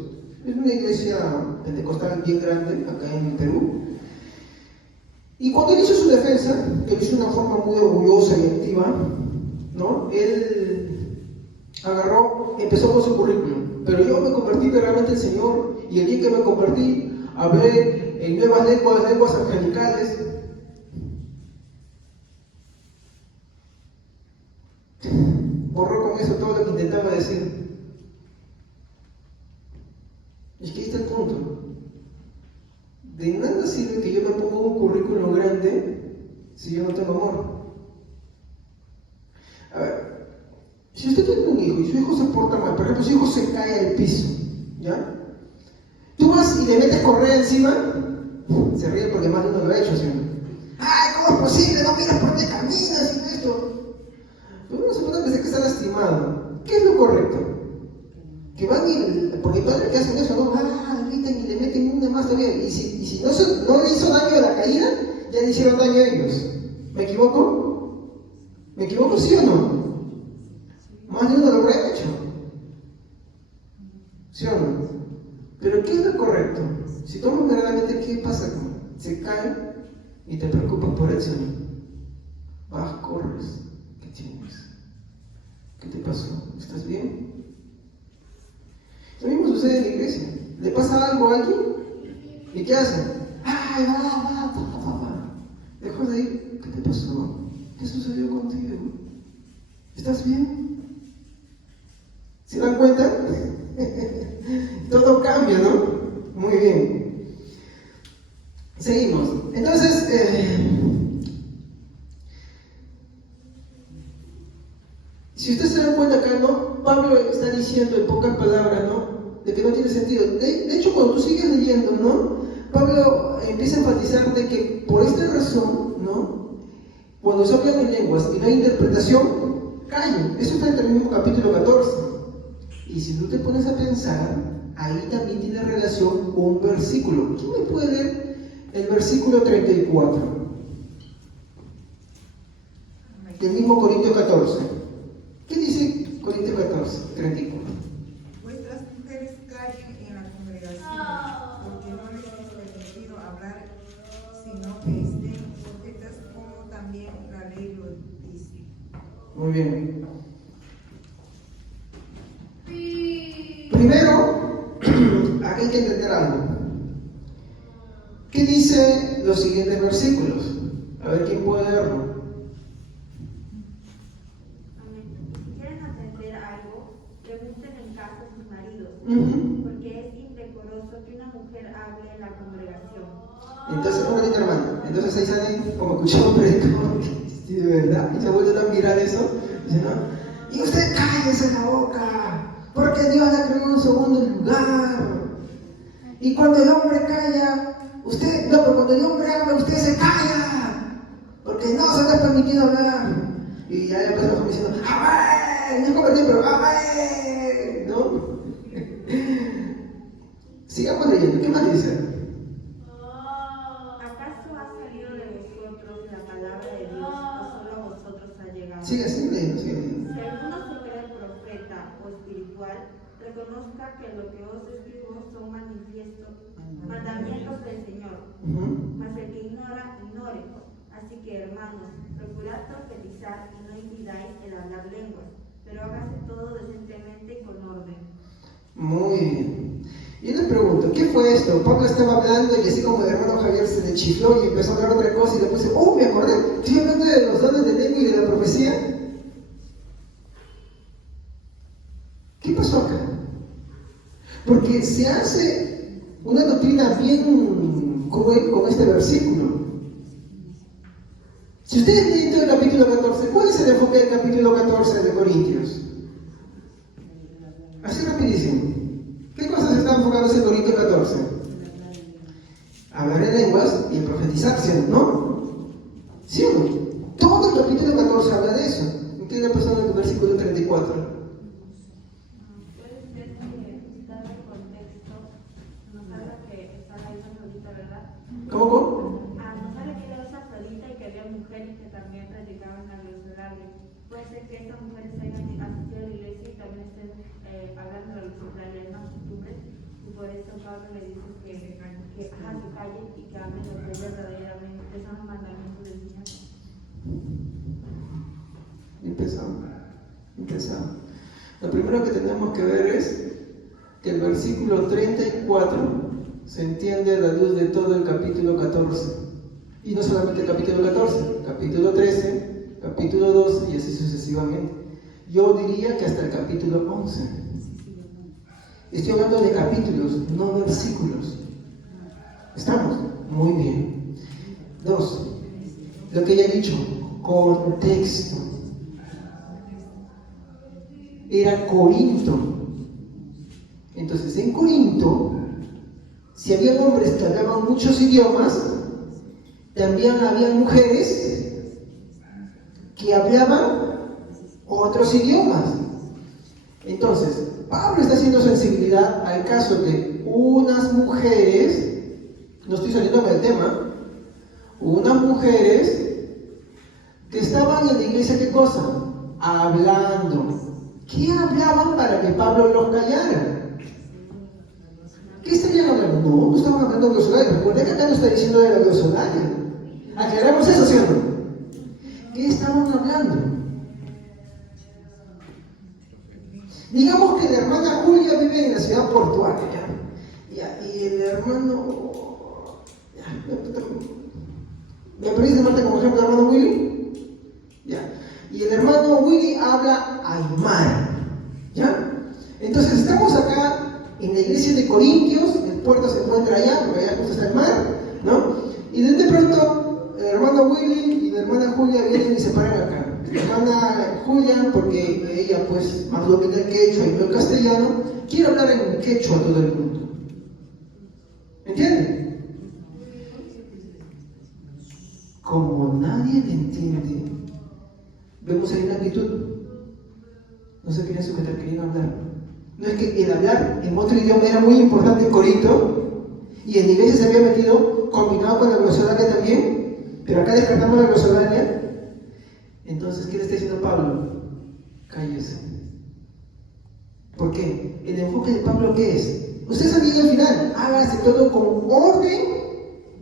Es una iglesia pentecostal bien grande, acá en Perú. Y cuando él hizo su defensa, que lo hizo de una forma muy orgullosa y activa, ¿no? Él empezó con su currículum. Pero yo me convertí realmente al Señor, y el día que me convertí, hablé en nuevas lenguas angelicales. Borró con eso todo lo que intentaba decir. Es que ahí está el punto. De nada sirve que yo me ponga un currículum grande si yo no tengo amor. A ver, Si usted tiene un hijo y su hijo se porta mal, por ejemplo, su hijo se cae al piso, ¿ya? Tú vas y le metes correa encima, se ríe porque más de uno lo ha hecho, ¿sí? ¡Ay, cómo es posible! No miras por dónde caminas y esto. Pero uno se puede pensar que está lastimado. ¿Qué es lo correcto? Que van y, porque hay padres que hacen eso, ¿no? Gritan y le meten una más todavía. Y si no le hizo daño a la caída, ya le hicieron daño a ellos. ¿Me equivoco? ¿Me equivoco, sí o no? Más de uno lo habrá hecho. ¿Sí o no? Pero ¿qué es lo correcto? Si tomas verdaderamente, ¿qué pasa? Se cae y te preocupas por él, ¿sí o no? Vas, corres. ¿Qué tienes? ¿Qué te pasó? ¿Estás bien? Lo mismo sucede en la iglesia. ¿Le pasa algo a alguien? ¿Y qué hacen? ¡Ay, va! Lejos de ir, ¿qué te pasó? ¿Qué sucedió contigo? ¿Estás bien? ¿Se dan cuenta? Todo cambia, ¿no? Muy bien. Seguimos. Entonces, si usted se da cuenta acá, ¿no? Pablo está diciendo en pocas palabras, ¿no? De que no tiene sentido. De hecho, cuando tú sigues leyendo, ¿no? Pablo empieza a enfatizar de que por esta razón, ¿no? Cuando se hablan en lenguas y no hay interpretación, callen. Eso está en el mismo capítulo 14. Y si tú te pones a pensar, ahí también tiene relación con un versículo. ¿Quién me puede leer el versículo 34? Del mismo Corintios 14. ¿Qué dice Corintios 14, 34? Vuestras mujeres callen en la congregación, porque no les es permitido hablar, sino que estén sujetas como también la ley lo dice. Muy bien. Primero, aquí hay que entender algo. ¿Qué dice los siguientes versículos? A ver quién puede leerlo. Si quieren aprender algo, pregunten en casa a sus maridos, porque es indecoroso que una mujer hable en la congregación. Entonces, un ratito, hermano. Entonces ahí salen como escuchó un predicador, sí, de verdad, y se ha vuelto tan viral eso. Dice, ¿no? Y usted cállese la boca, porque Dios la creó en un segundo lugar. Y cuando el hombre calla, pero cuando el hombre habla, usted se calla, porque no se le ha permitido hablar. Y ya empezamos diciendo, ¡amén! No convertí, pero ¡amén! ¿No? Sigamos leyendo, ¿qué más dice? ¿Acaso ha salido de vosotros la palabra de Dios o solo a vosotros ha llegado? Sigue leyendo, sigue leyendo. Si alguno se cree profeta o espiritual, reconozca que lo que os escribo son mandamientos del Señor. Mas el que ignora, ignore. Así que, hermanos, procurad profetizar y no impidáis el hablar lenguas, pero hágase todo decentemente y con orden. Muy bien. Y le pregunto, ¿qué fue esto? Pablo estaba hablando y así como el hermano Javier se le chifló y empezó a hablar otra cosa y le puse, me acordé, estoy hablando de los dones de lengua y de la profecía. ¿Qué pasó acá? Porque se hace una doctrina bien cruel con este versículo. Si ustedes leen todo el capítulo 14, ¿cuál es el enfoque del capítulo 14 de Corintios? Así rapidísimo. ¿Qué cosas están enfocadas en Corintios 14? Hablar en lenguas y en profetizarse, ¿no? ¿Sí o no? Todo el capítulo 14 habla de eso. ¿En qué le pasó en el versículo 34? Puede ser que, dado el contexto, nos habla que está la isla Afrodita, ¿verdad? ¿Cómo? Nos habla que era esa Afrodita y que había mujeres que también predicaban a los horarios. Puede ser que estas mujeres hayan asistido a la iglesia y también estén hablando de los horarios, las costumbres, y por eso Pablo le dice que se callen y que hablen lo que verdaderamente son los mandamientos del Señor. Empezamos. Lo primero que tenemos que ver es que el versículo 34 se entiende a la luz de todo el capítulo 14. Y no solamente el capítulo 14, capítulo 13, capítulo 12 y así sucesivamente. Yo diría que hasta el capítulo 11. Estoy hablando de capítulos, no versículos. ¿Estamos? Muy bien. 2. Lo que ya he dicho, contexto. era Corinto. Entonces, en Corinto, si había hombres que hablaban muchos idiomas, también había mujeres que hablaban otros idiomas. Entonces, Pablo está haciendo sensibilidad al caso de unas mujeres, no estoy saliendo del tema, unas mujeres que estaban en la iglesia, ¿qué cosa? Hablando. ¿Qué hablaban para que Pablo los callara? ¿Qué estarían hablando? No estaban hablando de glosolario. Recuerden que acá no está diciendo de la glosolario. Aclaramos eso, ¿sí o no? ¿Qué estaban hablando? Digamos que la hermana Julia vive en la ciudad portuaria, ¿ya? Y el hermano... ¿Me permite Marta como ejemplo el hermano Willy? ¿Ya? Y el hermano Willy habla aymara, ¿ya? Entonces estamos acá en la iglesia de Corintios, el puerto se encuentra allá, porque allá justo está el mar, ¿no? Y de pronto el hermano Willy y la hermana Julia vienen y se paran acá. La hermana Julia, porque ella pues más lo que el quechua y no el castellano, quiere hablar en quechua a todo el mundo. ¿Entienden? Como nadie le entiende, vemos ahí una actitud. No se querían sujetar, querían hablar. No es que el hablar en otro idioma era muy importante en Corinto, y en la iglesia se había metido combinado con la glosolaria también, pero acá descartamos la glosolaria. Entonces, ¿qué le está diciendo Pablo? Cállese. ¿Por qué? El enfoque de Pablo, ¿qué es? Ustedes han dicho al final, hágase todo con orden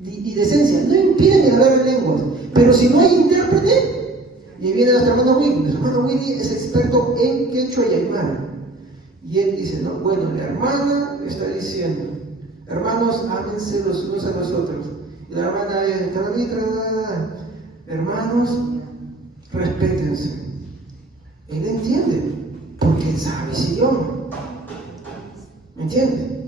y decencia. No impiden el hablar de lenguas, pero si no hay intérprete, y ahí viene nuestro hermano Willy. Nuestro hermano Willy es experto en quechua y aymara. Y él dice, no, bueno, la hermana está diciendo, hermanos, ámense los unos a los otros. Y la hermana es, hermanos, respétense. Él entiende, porque él sabe ese idioma. ¿Me entiende?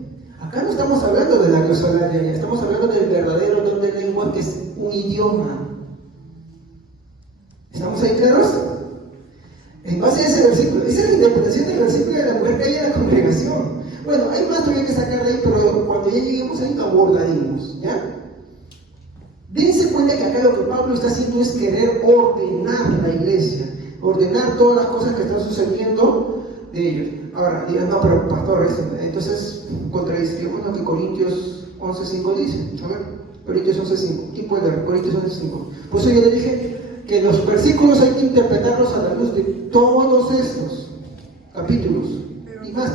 Acá no estamos hablando de la glosolaria, estamos hablando del verdadero don de lengua, que es un idioma. ¿Estamos ahí claros? En base a ese versículo, esa es la interpretación del versículo de la mujer que hay en la congregación. Bueno, hay más todavía que sacar de ahí, pero cuando ya lleguemos ahí abordaremos, ¿ya? Dense cuenta que acá lo que Pablo está haciendo es querer ordenar la iglesia, ordenar todas las cosas que están sucediendo de ellos. Ahora, digan, no, pero pastor, entonces contradicimos lo que Corintios 11.5 dice. A ver, Corintios 11.5. ¿Quién puede leer? Corintios 11.5. Por eso yo le dije que los versículos hay que interpretarlos a la luz de todos estos capítulos. Pero Y más.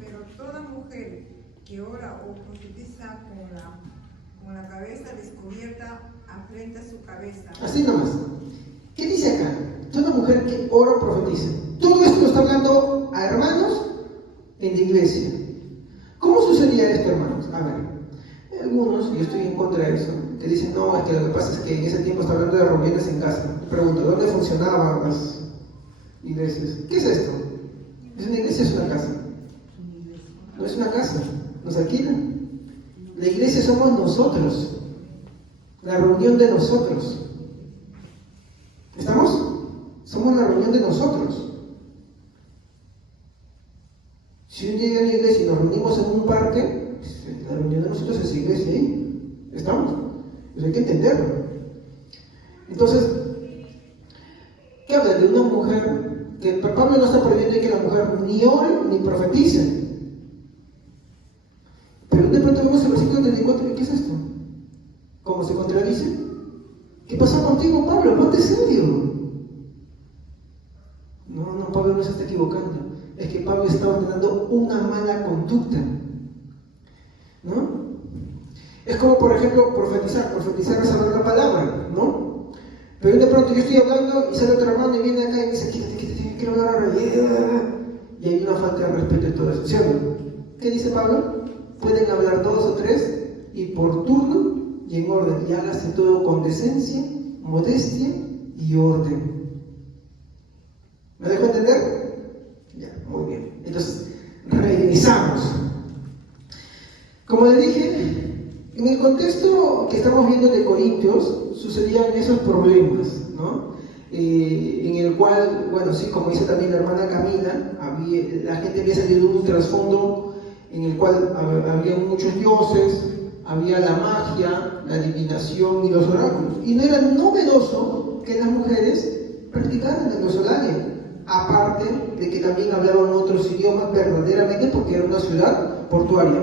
pero toda mujer que ora o profetiza con la cabeza descubierta afrenta su cabeza. Así nomás. ¿Qué dice acá? Toda mujer que ora o profetiza. Todo esto lo está hablando a hermanos en la iglesia. ¿Cómo sucedía esto, hermanos? A ver, algunos, y yo estoy en contra de eso, que dicen, no, es que lo que pasa es que en ese tiempo está hablando de reuniones en casa. Pregunto, ¿dónde funcionaban las iglesias? ¿Qué es esto? ¿Es una iglesia o es una casa? No es una casa, nos alquilan. La iglesia somos nosotros, la reunión de nosotros. ¿Estamos? Somos la reunión de nosotros. Si un día llega a la iglesia y nos reunimos en un parque, la reunión de nosotros es iglesia ahí. ¿Estamos? Eso hay que entenderlo. Entonces, ¿qué habla de una mujer? Que Pablo no está prohibiendo que la mujer ni ore ni profetice. Pero de pronto vemos el versículo 34 y ¿qué es esto? ¿Cómo se contradice? ¿Qué pasó contigo, Pablo? Ponte serio. No, Pablo no se está equivocando. Es que Pablo está ordenando una mala conducta, ¿no? Es como, por ejemplo, profetizar es hablar la palabra, ¿no? Pero de pronto yo estoy hablando y sale otro hermano y viene acá y me dice, quítate, quiero hablar ahora. Y hay una falta de respeto en todo eso, ¿sí o no? ¿Qué dice Pablo? Pueden hablar 2 o 3 y por turno y en orden, y hágase todo con decencia, modestia y orden. ¿Me dejo entender? Ya, muy bien. Entonces, regresamos. Como le dije, en el contexto que estamos viendo de Corintios, sucedían esos problemas, ¿no? en el cual, bueno, sí, como dice también la hermana Camila, la gente había salido de un trasfondo en el cual había muchos dioses, había la magia, la adivinación y los oráculos. Y no era novedoso que las mujeres practicaran el glosolalia, aparte de que también hablaban otros idiomas verdaderamente porque era una ciudad portuaria.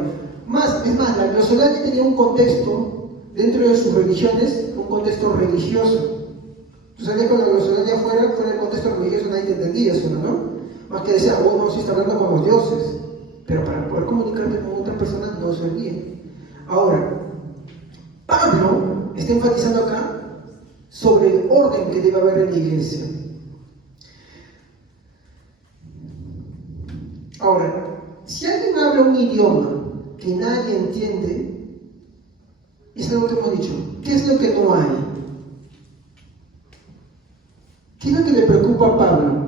Es más, la glosolalia tenía un contexto dentro de sus religiones, un contexto religioso. Tú sabías que la glosolalia fuera el contexto religioso, nadie te entendía eso, ¿no? Más que decía, oh no, sí está hablando con los dioses, pero para poder comunicarte con otras personas no servía. Ahora, Pablo está enfatizando acá sobre el orden que debe haber en la iglesia. Ahora, si alguien habla un idioma que nadie entiende, es algo que hemos dicho. ¿Qué es lo que no hay? ¿Qué es lo que le preocupa a Pablo?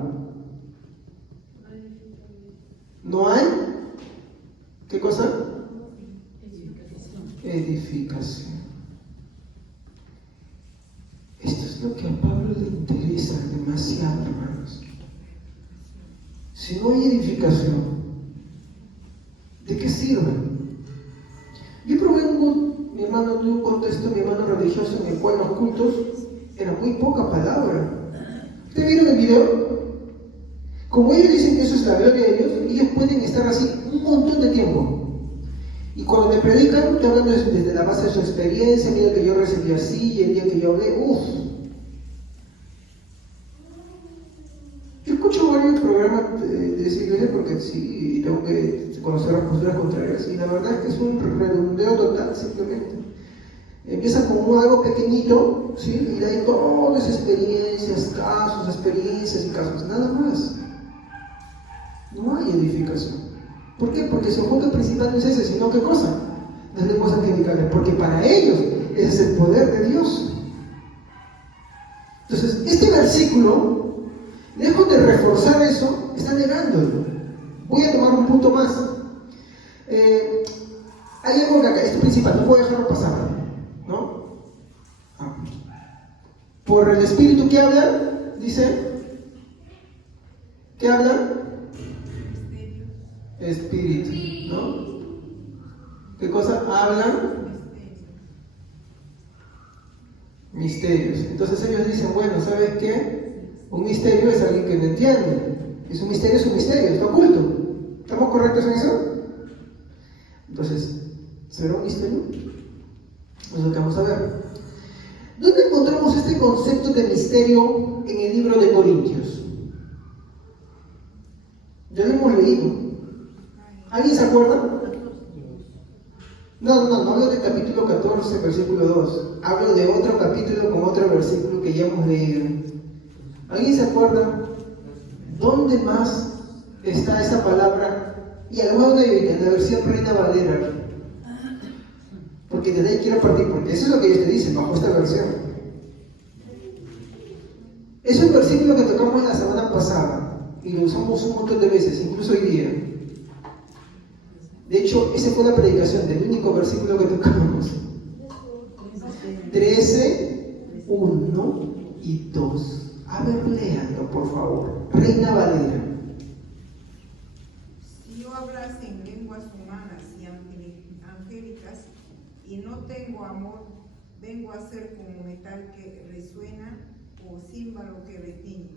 ¿No hay? ¿Qué cosa? Edificación. Esto es lo que a Pablo le interesa demasiado, hermanos. Si no hay edificación, ¿de qué sirve? Yo provengo, mi hermano, de un contexto, mi hermano religioso, en el cual los cultos eran muy poca palabra. ¿Ustedes vieron el video? Como ellos dicen que eso es la gloria de Dios, ellos pueden estar así un montón de tiempo. Y cuando te predican, te hablan desde la base de su experiencia, el día que yo recibí así, y el día que yo hablé, Yo escucho varios programas de esa iglesia porque sí, tengo que conocer las posturas contrarias, y la verdad es que es un redondeo total, simplemente. Empieza con algo pequeñito, ¿sí? Y de ahí todas experiencias, casos, experiencias y casos, nada más. No hay edificación. ¿Por qué? Porque su enfoque principal no es ese, sino ¿qué cosa? Las lenguas angelicales, porque para ellos ese es el poder de Dios. Entonces, este versículo, lejos de reforzar eso, está negándolo. Voy a tomar un punto más. Hay algo que acá, esto principal, no puedo dejarlo pasar, ¿no? Por el Espíritu que habla, dice, ¿qué habla? Espíritu, ¿no? ¿Qué cosa? Hablan misterios. Entonces ellos dicen, bueno, ¿sabes qué? Un misterio es alguien que no entiende. Es un misterio, está oculto. ¿Estamos correctos en eso? Entonces, ¿será un misterio? Eso es lo que vamos a ver. ¿Dónde encontramos este concepto de misterio en el libro de Corintios? Ya lo hemos leído. ¿Alguien se acuerda? No hablo del capítulo 14, versículo 2. Hablo de otro capítulo con otro versículo que ya hemos leído. ¿Alguien se acuerda? ¿Dónde más está esa palabra? Y además en la versión Reina Valera. Porque desde ahí quiero partir, porque eso es lo que ellos te dicen bajo esta versión. Es un versículo que tocamos la semana pasada y lo usamos un montón de veces, incluso hoy día. De hecho, esa fue la predicación del único versículo que tocamos. 13, 1 y 2. A ver, léanlo, por favor. Reina Valera. Si yo hablase en lenguas humanas y angélicas y no tengo amor, vengo a ser como metal que resuena o címbalo que retiñe.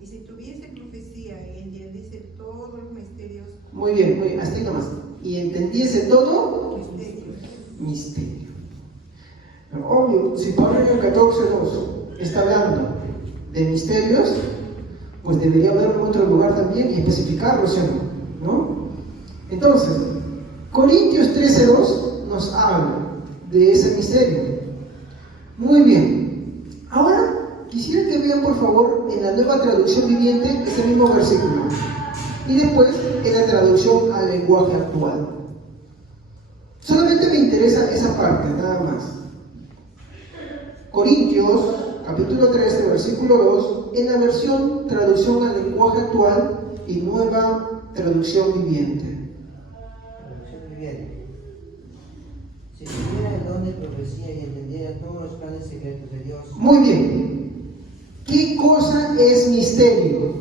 Y si tuviese profecía y entendiese todos los misterios. Muy bien, hasta ahí nomás. Y entendiese todo. Misterio. Pero obvio, si Pablo en el 14:2 está hablando de misterios, pues debería haberlo en otro lugar también y especificarlo, ¿no? Entonces, Corintios 13:2 nos habla de ese misterio. Muy bien. Ahora, quisiera que vean, por favor, en la Nueva Traducción Viviente ese mismo versículo. Y después en la traducción al lenguaje actual. Solamente me interesa esa parte, nada más. Corintios, capítulo 13, versículo 2, en la versión traducción al lenguaje actual y Nueva Traducción Viviente. Traducción viviente. Si tuviera el don de profecía y entendiera todos los planes secretos de Dios. Muy bien. ¿Qué cosa es misterio?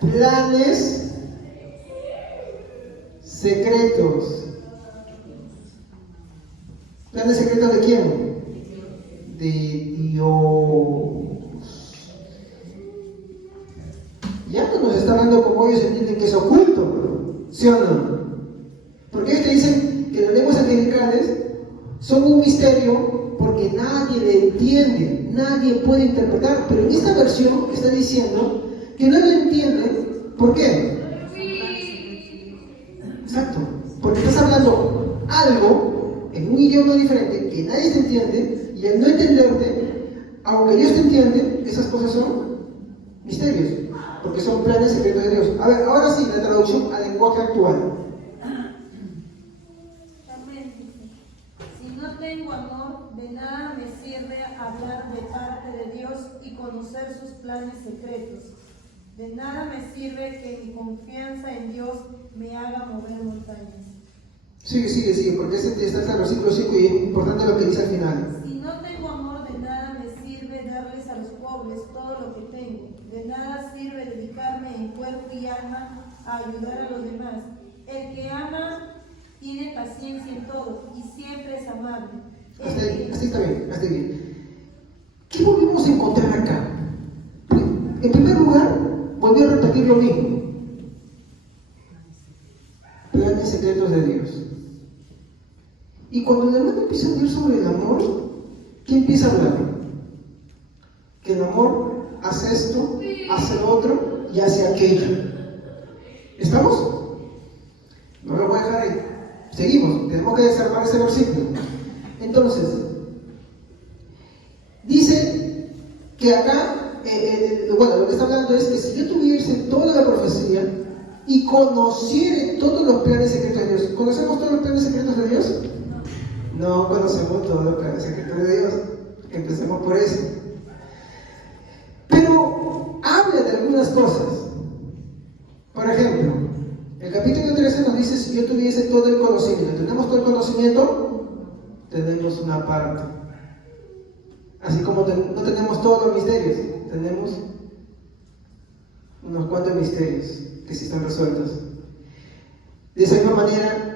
Planes secretos. ¿Planes secretos de quién? De Dios. Ya no nos está hablando como ellos entienden que es oculto, ¿sí o no? Porque ellos te dicen que las lenguas angelicales son un misterio porque nadie le entiende, nadie puede interpretar, pero en esta versión está diciendo que no lo entienden. ¿Por qué? Exacto, porque estás hablando algo en un idioma diferente que nadie te entiende, y al no entenderte, aunque Dios te entiende, esas cosas son misterios, porque son planes secretos de Dios. A ver, ahora sí, la traducción al lenguaje actual. También dice, si no tengo amor, de nada me sirve hablar de parte de Dios y conocer sus planes secretos. De nada me sirve que mi confianza en Dios me haga mover montañas. Sigue, porque ese está en el versículo 5 y es importante lo que dice al final. Si no tengo amor, de nada me sirve darles a los pobres todo lo que tengo. De nada sirve dedicarme en cuerpo y alma a ayudar a los demás. El que ama tiene paciencia en todo y siempre es amable. Hasta ahí está bien. ¿Qué volvemos a encontrar acá? En primer lugar, volví a repetir lo mismo. Planes secretos de Dios. Y cuando el hermano empieza a hablar sobre el amor, ¿qué empieza a hablar? Que el amor hace esto, hace lo otro y hace aquello. ¿Estamos? No lo voy a dejar ahí. Seguimos, tenemos que desarmar ese versículo. Entonces, dice que acá, lo que está hablando es que si yo tuviese toda la profecía y conociere todos los planes secretos de Dios, ¿conocemos todos los planes secretos de Dios? No conocemos todos los planes secretos de Dios. Empecemos por eso. Pero habla de algunas cosas. Por ejemplo, el capítulo 13 nos dice: si yo tuviese todo el conocimiento. ¿Tenemos todo el conocimiento? Tenemos una parte. Así como no tenemos todos los misterios, tenemos unos cuantos misterios que sí están resueltos. De esa misma manera,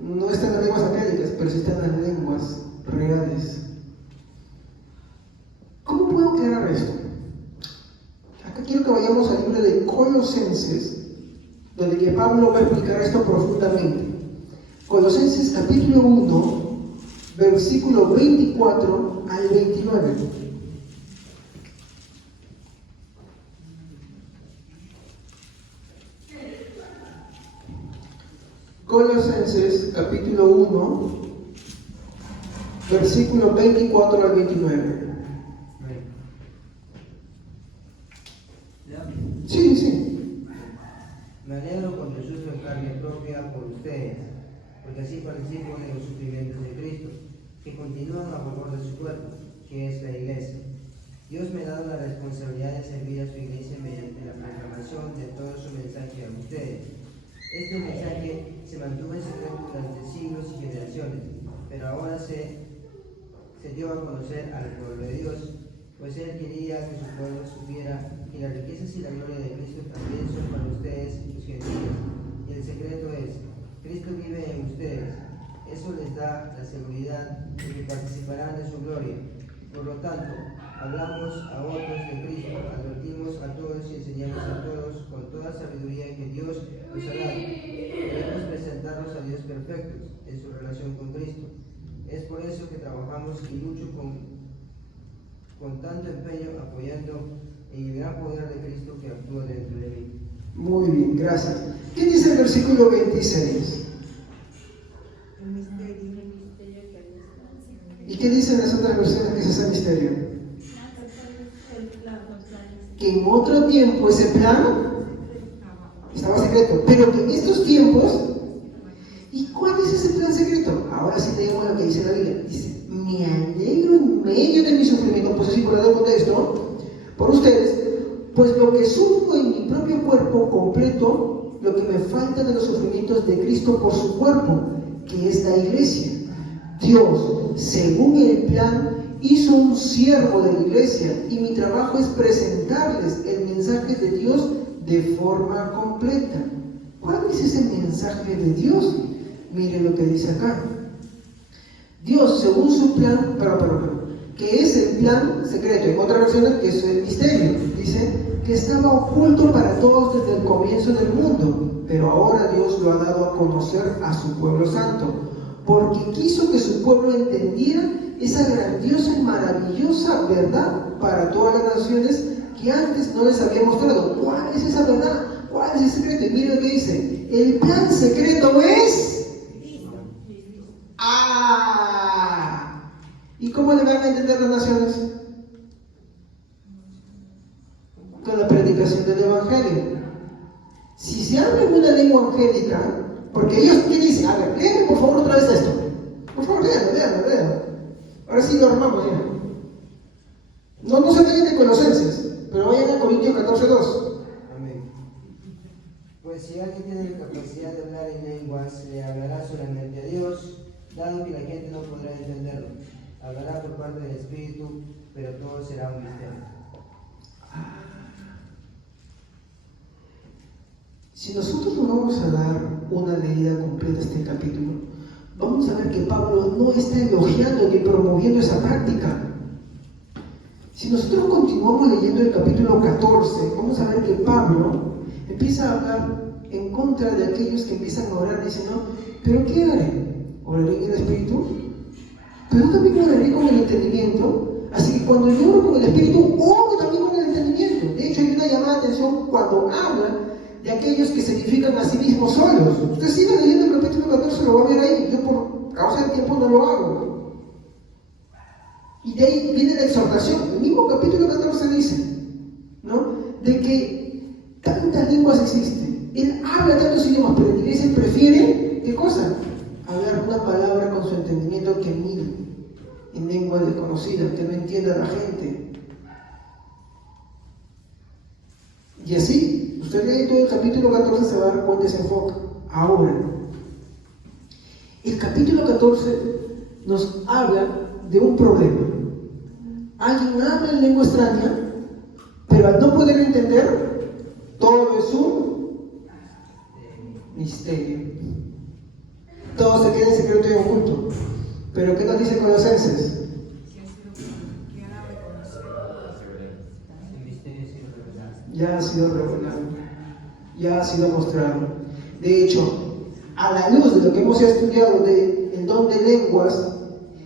no están las lenguas angélicas, pero sí están las lenguas reales. ¿Cómo puedo aclarar esto? Acá quiero que vayamos al libro de Colosenses, donde que Pablo va a explicar esto profundamente. Colosenses capítulo 1, versículo 24 al 29. Colosenses capítulo 1, versículo 24 al 29. Sí. Me alegro cuando sufro en carne propia por ustedes, porque así participo de los sufrimientos de Cristo, que continúan a favor de su cuerpo, que es la Iglesia. Dios me ha dado la responsabilidad de servir a su Iglesia mediante la proclamación de todo su mensaje a ustedes. Este mensaje se mantuvo en secreto durante siglos y generaciones, pero ahora se dio a conocer al pueblo de Dios, pues Él quería que su pueblo supiera que las riquezas y la gloria de Cristo también son para ustedes, los gentiles. Y el secreto es: Cristo vive en ustedes. Eso les da la seguridad de que participarán de su gloria. Por lo tanto, hablamos a otros de Cristo, advertimos a todos y enseñamos a todos con toda sabiduría que Dios nos ha dado. Queremos presentarnos a Dios perfectos en su relación con Cristo. Es por eso que trabajamos y lucho con tanto empeño, apoyando en el gran poder de Cristo que actúa dentro de mí. Muy bien, gracias. ¿Qué dice el versículo 26? El misterio. ¿Y qué dicen las otras versiones que es ese misterio? Que en otro tiempo ese plan estaba secreto, pero que en estos tiempos, ¿y cuál es ese plan secreto? Ahora sí leemos lo que dice la Biblia. Dice: me alegro en medio de mi sufrimiento, pues así por el contexto, por ustedes, pues lo que sufro en mi propio cuerpo completo, lo que me falta de los sufrimientos de Cristo por su cuerpo, que es la Iglesia. Dios, según el plan hizo un siervo de la iglesia y mi trabajo es presentarles el mensaje de Dios de forma completa. ¿Cuál es ese mensaje de Dios? Mire lo que dice acá. Dios, según su plan, que es el plan secreto, en otra versión que es el misterio, dice que estaba oculto para todos desde el comienzo del mundo, pero ahora Dios lo ha dado a conocer a su pueblo santo, porque quiso que su pueblo entendiera esa grandiosa y maravillosa verdad para todas las naciones que antes no les había mostrado. ¿Cuál es esa verdad? ¿Cuál es el secreto? Y mire lo que dice: el plan secreto es... ¿Y cómo le van a entender las naciones? Con la predicación del Evangelio. Si se habla en una lengua angélica, porque ellos, ¿qué dicen? A ver, léeme por favor otra vez esto. Por favor, léanlo. Ahora sí lo armamos ya. No se vayan de Colosenses, pero vayan a Corintios 14:2. Amén. Pues si alguien tiene la capacidad de hablar en lenguas, le hablará solamente a Dios, dado que la gente no podrá entenderlo. Hablará por parte del Espíritu, pero todo será un misterio. Si nosotros nos vamos a dar una leída completa a este capítulo, vamos a ver que Pablo no está elogiando ni promoviendo esa práctica. Si nosotros continuamos leyendo el capítulo 14, vamos a ver que Pablo empieza a hablar en contra de aquellos que empiezan a orar diciendo: ¿pero qué haré? ¿Oraré en el Espíritu? Pero también oraré con el entendimiento. Así que cuando yo oro con el Espíritu, oro también con el entendimiento. De hecho, hay una llamada de atención cuando habla de aquellos que se edifican a sí mismos solos. Usted sigue leyendo el capítulo 14, lo va a ver ahí. Yo por causa del tiempo no lo hago. Y de ahí viene la exhortación. El mismo capítulo 14 dice, ¿no?, de que tantas lenguas existen. Él habla tantos idiomas, pero la iglesia prefiere, ¿qué cosa? Hablar una palabra con su entendimiento que 1000 en lengua desconocida, que no entienda la gente. Y así, usted lee todo el capítulo 14, se va a dar cuenta de ese enfoque. Ahora, el capítulo 14 nos habla de un problema. Alguien habla en lengua extraña, pero al no poder entender, todo es un misterio. Todo se queda en secreto y oculto. Pero ¿qué nos dice Colosenses? Ya ha sido revelado, ya ha sido mostrado. De hecho, a la luz de lo que hemos estudiado del don de lenguas,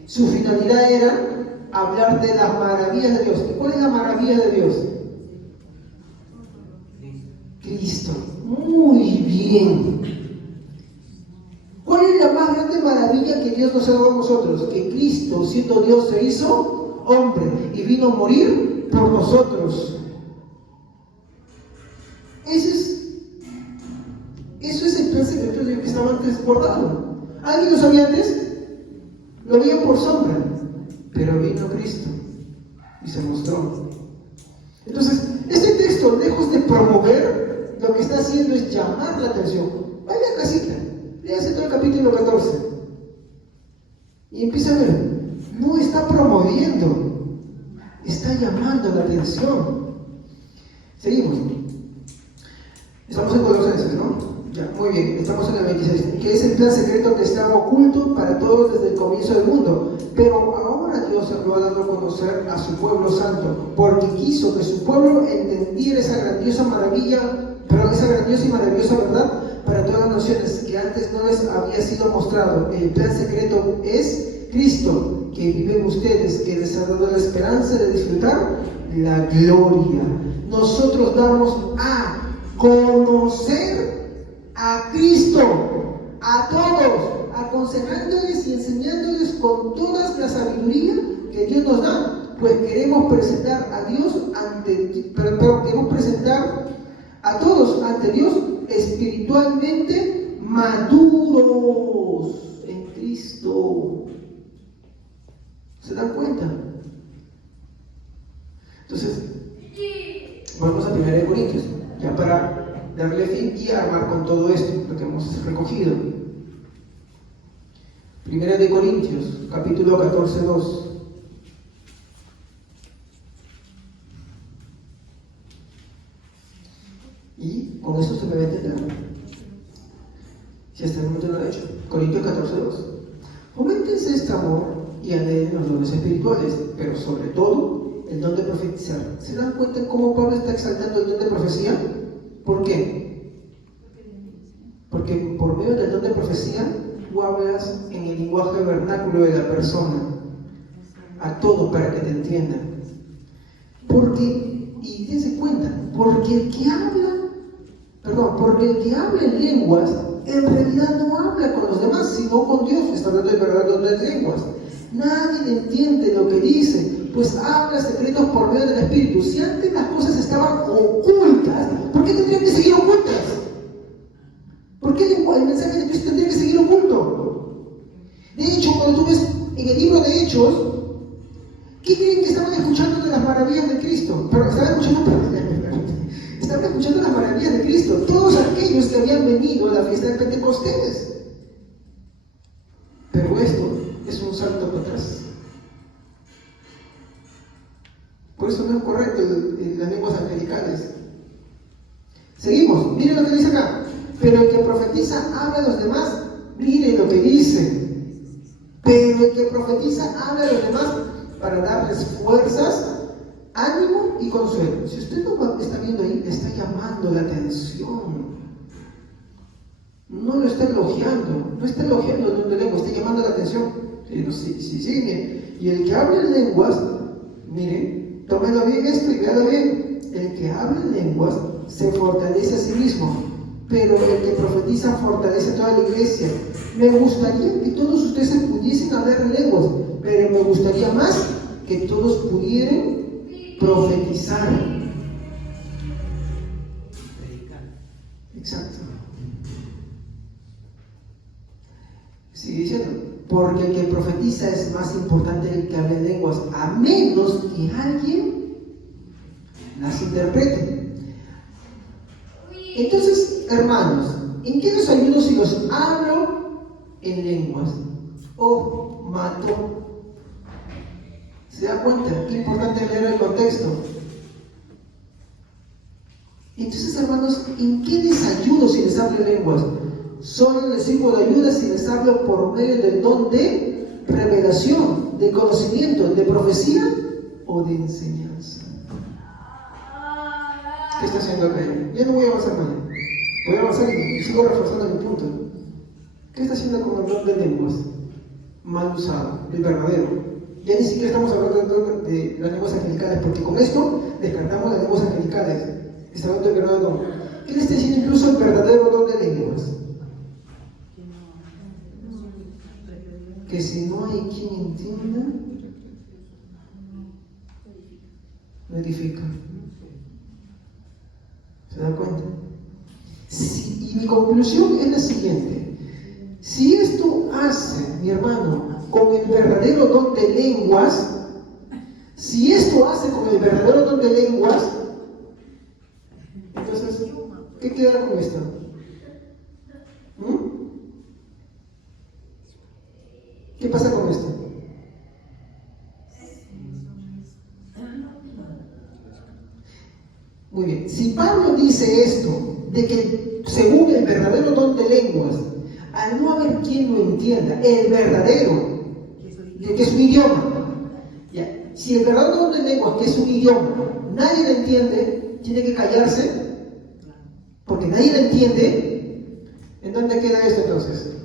su finalidad era hablar de las maravillas de Dios. ¿Y cuál es la maravilla de Dios? Cristo. Muy bien. ¿Cuál es la más grande maravilla que Dios nos ha dado a nosotros? Que Cristo, siendo Dios, se hizo hombre y vino a morir por nosotros. Eso es el plan secreto que estaba antes guardado. ¿Alguien lo sabía antes? Lo veía por sombra, pero vino Cristo y se mostró. Entonces, este texto, lejos de promover, lo que está haciendo es llamar la atención. Vaya a casita, léase todo el capítulo 14 y empieza a ver. No está promoviendo, está llamando la atención. Seguimos. Estamos en Colosenses, ¿no? Ya, muy bien, estamos en el 26, que es el plan secreto que estaba oculto para todos desde el comienzo del mundo, pero ahora Dios se lo ha dado a conocer a su pueblo santo, porque quiso que su pueblo entendiera esa grandiosa y maravillosa verdad para todas las naciones que antes no les había sido mostrado. El plan secreto es Cristo, que vive en ustedes, que les ha dado la esperanza de disfrutar la gloria. Nosotros damos a conocer a Cristo a todos, aconsejándoles y enseñándoles con toda la sabiduría que Dios nos da, pues queremos presentar a Dios queremos presentar a todos ante Dios espiritualmente maduros en Cristo. ¿Se dan cuenta? Entonces, vamos a 1 Corintios, ya para darle fin y armar con todo esto, lo que hemos recogido. 1 Corintios, capítulo 14:2. con eso usted me va a entender. Si hasta el momento no lo ha hecho. Corintios 14:2. Foméntense este amor y anhelen los dones espirituales, pero sobre todo el don de profetizar. ¿Se dan cuenta cómo Pablo está exaltando el don de profecía? ¿Por qué? Porque por medio del don de profecía tú hablas en el lenguaje vernáculo de la persona, a todos para que te entiendan. Porque, y dense cuenta, porque el que habla en lenguas, en realidad no habla con los demás, sino con Dios. Está hablando de verdad de las lenguas. Nadie entiende lo que dice, pues habla secretos por medio del Espíritu. Si antes las cosas estaban ocultas, ¿por qué tendrían que seguir ocultas? ¿Por qué el mensaje de Cristo tendría que seguir oculto? De hecho, cuando tú ves en el libro de Hechos, ¿qué creen que estaban escuchando de las maravillas de Cristo? Pero estaban escuchando las maravillas de Cristo. Todos aquellos que habían venido a la fiesta de Pentecostés. Pero esto es un salto para atrás. Por eso no es correcto las lenguas angelicales. Seguimos, miren lo que dice acá. Pero el que profetiza habla a los demás. Miren lo que dice. Pero el que profetiza habla a los demás para darles fuerzas, ánimo y consuelo. Si usted no está viendo ahí, está llamando la atención. No lo está elogiando. No está elogiando el don de lengua, está llamando la atención. Si sigue. Y el que habla en lenguas, miren, tómenlo bien esto y véanlo bien. El que habla en lenguas se fortalece a sí mismo, pero el que profetiza fortalece a toda la iglesia. Me gustaría que todos ustedes pudiesen hablar en lenguas, pero me gustaría más que todos pudieran profetizar. Exacto. Sigue diciendo, porque el que profetiza es más importante que el que habla en lenguas, a menos que alguien las interprete. Entonces, hermanos, ¿en qué les ayudo si los hablo en lenguas? O mato. ¿Se da cuenta? Qué importante leer el contexto. Entonces, hermanos, ¿en qué les ayudo si les hablo en lenguas? Solo les sirvo de ayuda si les hablo por medio del don de revelación, de conocimiento, de profecía o de enseñanza. ¿Qué está haciendo acá? Ya no voy a avanzar más. Voy a avanzar y sigo reforzando mi punto. ¿Qué está haciendo con el don de lenguas? Mal usado, el verdadero. Ya ni siquiera estamos hablando de las lenguas angelicales, porque con esto descartamos las lenguas angelicales. Está hablando del verdadero don. ¿Qué le está diciendo incluso el verdadero don de lenguas? Que si no hay quien entienda, no edifica. ¿Se da cuenta? Y mi conclusión es la siguiente. Si esto hace, mi hermano, con el verdadero don de lenguas, si esto hace con el verdadero don de lenguas, entonces, ¿qué queda con esto? ¿Qué pasa con esto? Muy bien, si Pablo dice esto, de que según el verdadero don de lenguas, al no haber quien lo entienda, el verdadero, de que es un idioma, ya, si el verdadero don de lenguas, que es un idioma, nadie lo entiende, tiene que callarse, porque nadie lo entiende, ¿en dónde queda esto entonces?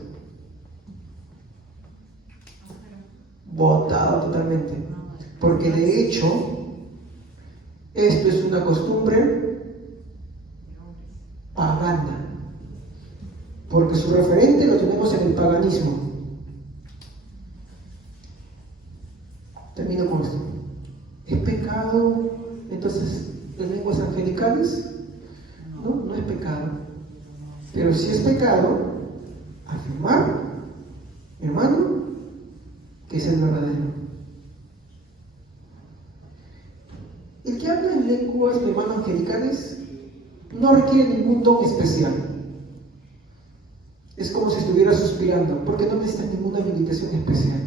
Botado totalmente, porque de hecho esto es una costumbre pagana, porque su referente lo tenemos en el paganismo. Termino con esto. ¿Es pecado entonces las lenguas angelicales? No, no es pecado, pero sí es pecado afirmar, hermano, que es el verdadero. El que habla en lenguas, mi hermano, angelicales, no requiere ningún don especial. Es como si estuviera suspirando, porque no necesita ninguna habilitación especial.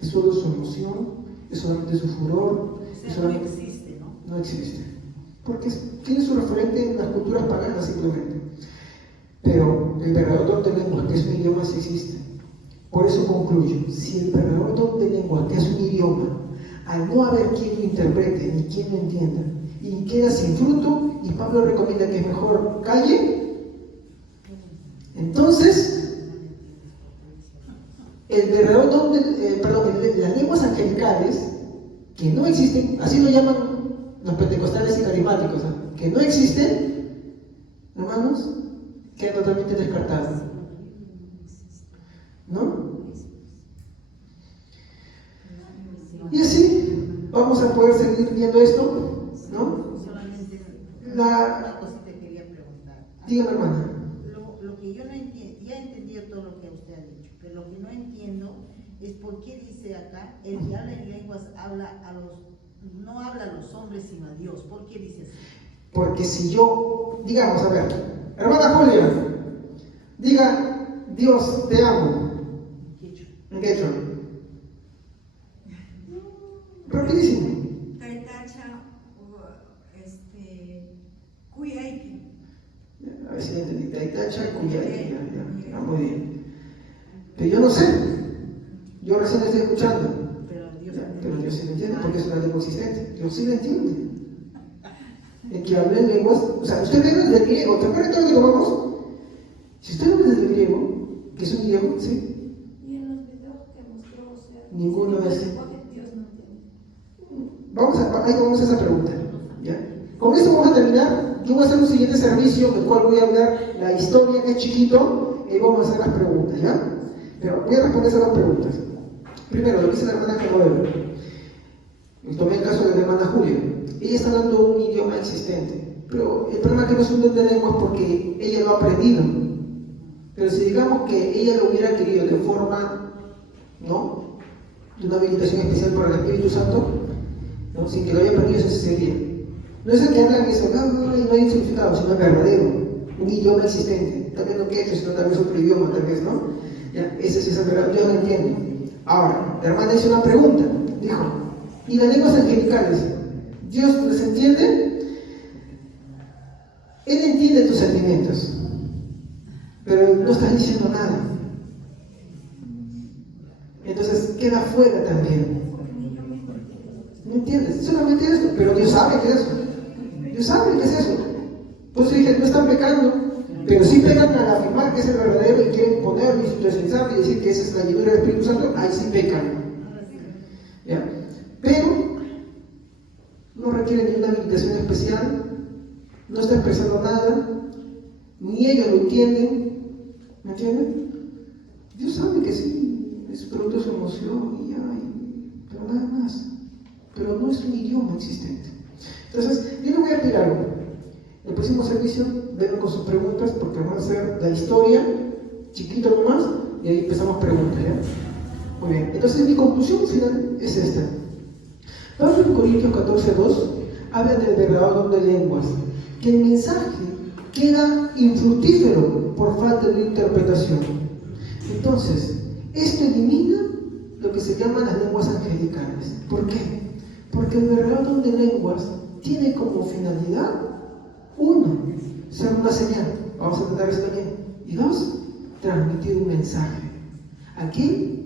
Es solo su emoción, es solamente su furor, es solamente... No existe, ¿no? No existe. porque tiene su referente en las culturas paganas simplemente. Pero el verdadero don de lenguas, que es un idioma, sí existe. Por eso concluyo, si el verdadero don de lenguas, que es un idioma, al no haber quien lo interprete ni quien lo entienda, y queda sin fruto, y Pablo recomienda que es mejor calle, entonces el verdadero don las lenguas angelicales, que no existen, así lo llaman los pentecostales y carismáticos, ¿no? Que no existen, hermanos, queda totalmente descartado, ¿no? Y así vamos a poder seguir viendo esto, ¿no? Solamente La... una cosita que quería preguntar. Dígame, hermana. Lo que yo no entiendo, ya he entendido todo lo que usted ha dicho, pero lo que no entiendo es por qué dice acá, el que habla en lenguas no habla a los hombres sino a Dios. ¿Por qué dice así? Porque si yo, digamos, a ver, hermana Julia, diga, Dios, te amo. En quechua. Rapidísimo. Taitacha, Cuyaiki. A ver si lo entendí. Taitacha, Cuyay. Ya, muy bien. Pero yo no sé. Yo recién estoy escuchando. Pero Dios sí lo entiende porque es una lengua existente. Dios sí lo entiende. El que habla en lenguas, o sea, usted ve desde el griego, ¿te acuerdas todo lo que tomamos? Si usted ve desde el griego, que es un idioma, ¿sí? Y en los videos que mostró, o sea, Ninguno el es. lenguaje Dios no entiende. Ahí vamos a esa pregunta. ¿Ya? Con esto vamos a terminar. Yo voy a hacer un siguiente servicio en el cual voy a hablar la historia, que es chiquito, y vamos a hacer las preguntas, ¿ya? Pero voy a responder esas dos preguntas. Primero, lo que dice la hermana Genoveva. Tomé el caso de la hermana Julia. Ella está hablando un idioma existente, pero el problema es que no es un don de lenguas porque ella lo ha aprendido. Pero si digamos que ella lo hubiera querido de forma, ¿no?, de una habilitación especial por el Espíritu Santo, ¿no?, sin que lo haya aprendido, eso sería. No es el que habla en eso, no hay significado, sino el verdadero, un idioma existente. Tal vez no quechua, sino tal vez otro idioma, tal vez, ¿no? Ya, ese sí es el verdadero, yo lo entiendo. Ahora, la hermana hizo una pregunta, dijo, ¿y las lenguas angelicales? ¿Dios les entiende? Él entiende tus sentimientos, pero no estás diciendo nada. Entonces queda fuera también. ¿No entiendes? Solamente esto, pero Dios sabe que es eso. Dios sabe que es eso. Pues dije, no están pecando, pero sí pecan al afirmar que es el verdadero y quieren ponerlo y situacionizarlo y decir que esa es la llenura del Espíritu Santo, ahí sí pecan. ¿Ya? Pero no requiere ni una habilitación especial, no está expresando nada, ni ellos lo entienden, ¿me entienden? Dios sabe que sí, es producto de su emoción y pero nada más. Pero no es un idioma existente. Entonces, yo le voy a pedir algo. El próximo servicio, vengan con sus preguntas, porque van a ser la historia, chiquito nomás, y ahí empezamos preguntas, ¿ya? Muy bien, entonces mi conclusión final es esta. Pablo en Corintios 14:2 habla del verdadero don de lenguas, que el mensaje queda infructífero por falta de interpretación. Entonces, esto elimina lo que se llaman las lenguas angelicales. ¿Por qué? Porque el verdadero don de lenguas tiene como finalidad, uno, ser una señal, vamos a tratar eso también, y dos, transmitir un mensaje. Aquel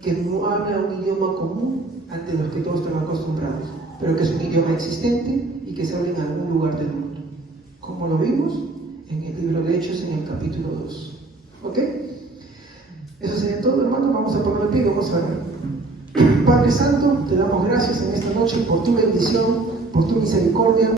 que no habla un idioma común ante los que todos están acostumbrados, pero que es un idioma existente y que se habla en algún lugar del mundo, como lo vimos en el libro de Hechos en el capítulo 2. ¿Ok? Eso sería todo, hermano. Vamos a poner el pie y vamos a ver. Padre Santo, te damos gracias en esta noche por tu bendición, por tu misericordia.